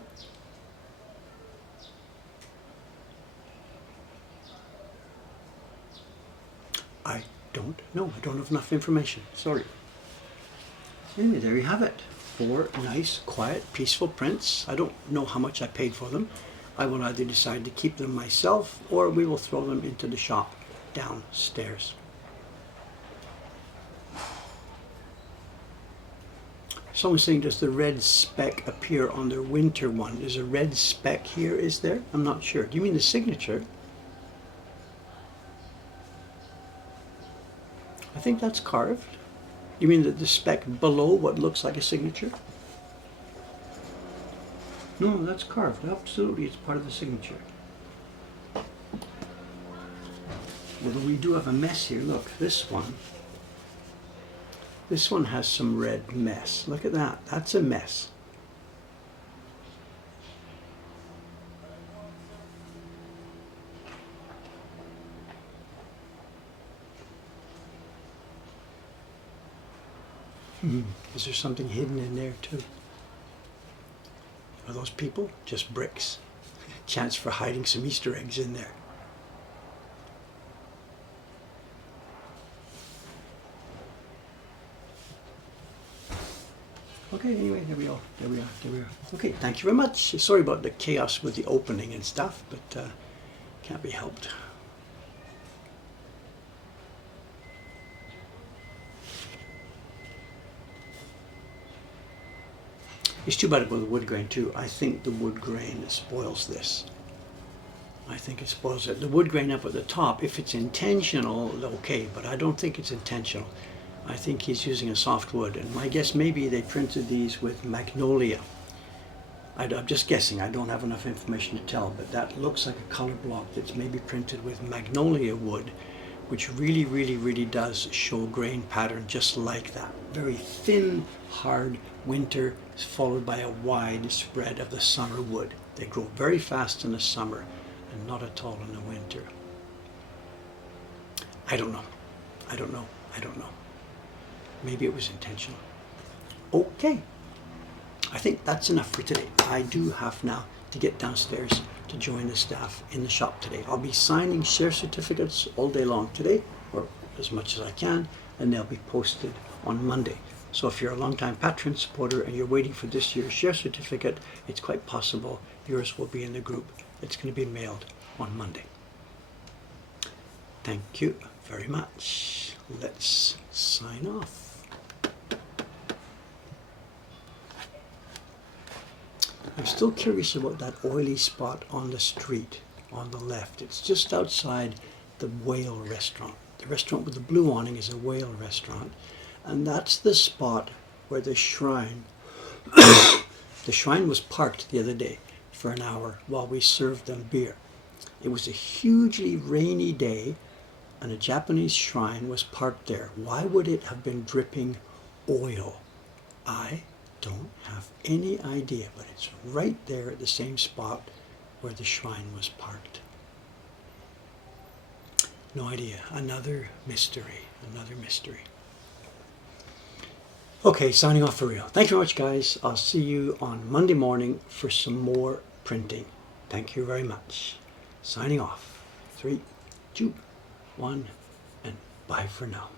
I don't know. I don't have enough information. Sorry. Anyway, there you have it. 4 nice, quiet, peaceful prints. I don't know how much I paid for them. I will either decide to keep them myself or we will throw them into the shop downstairs. Someone's saying, does the red speck appear on their winter one? Is a red speck here, is there? I'm not sure. Do you mean the signature? I think that's carved. You mean the speck below what looks like a signature? No, that's carved. Absolutely, it's part of the signature. Although we do have a mess here. Look, this one has some red mess. Look at that. That's a mess. Is there something hidden in there too? Are those people just bricks? Chance for hiding some Easter eggs in there. Okay, anyway, there we are. Okay, thank you very much. Sorry about the chaos with the opening and stuff, but can't be helped. It's too bad about the wood grain too. I think the wood grain spoils this. I think it spoils it. The wood grain up at the top, if it's intentional, okay, but I don't think it's intentional. I think he's using a soft wood, and my guess maybe they printed these with magnolia. I'm just guessing, I don't have enough information to tell, but that looks like a color block that's maybe printed with magnolia wood, which really does show grain pattern just like that. Very thin, hard winter followed by a wide spread of the summer wood. They grow very fast in the summer and not at all in the winter. I don't know. Maybe it was intentional. Okay, I think that's enough for today. I do have now to get downstairs to join the staff in the shop today. I'll be signing share certificates all day long today, or as much as I can, and they'll be posted on Monday. So if you're a long-time patron supporter and you're waiting for this year's share certificate, it's quite possible yours will be in the group. It's going to be mailed on Monday. Thank you very much. Let's sign off. I'm still curious about that oily spot on the street on the left. It's just outside the Whale restaurant. The restaurant with the blue awning is a Whale restaurant, and that's the spot where the shrine was parked the other day for an hour while we served them beer. It was a hugely rainy day and a Japanese shrine was parked there. Why would it have been dripping oil? I don't have any idea, but it's right there at the same spot where the shrine was parked. No idea. Another mystery. Okay, signing off for real. Thank you very much, guys. I'll see you on Monday morning for some more printing. Thank you very much. Signing off. 3, 2, 1, and bye for now.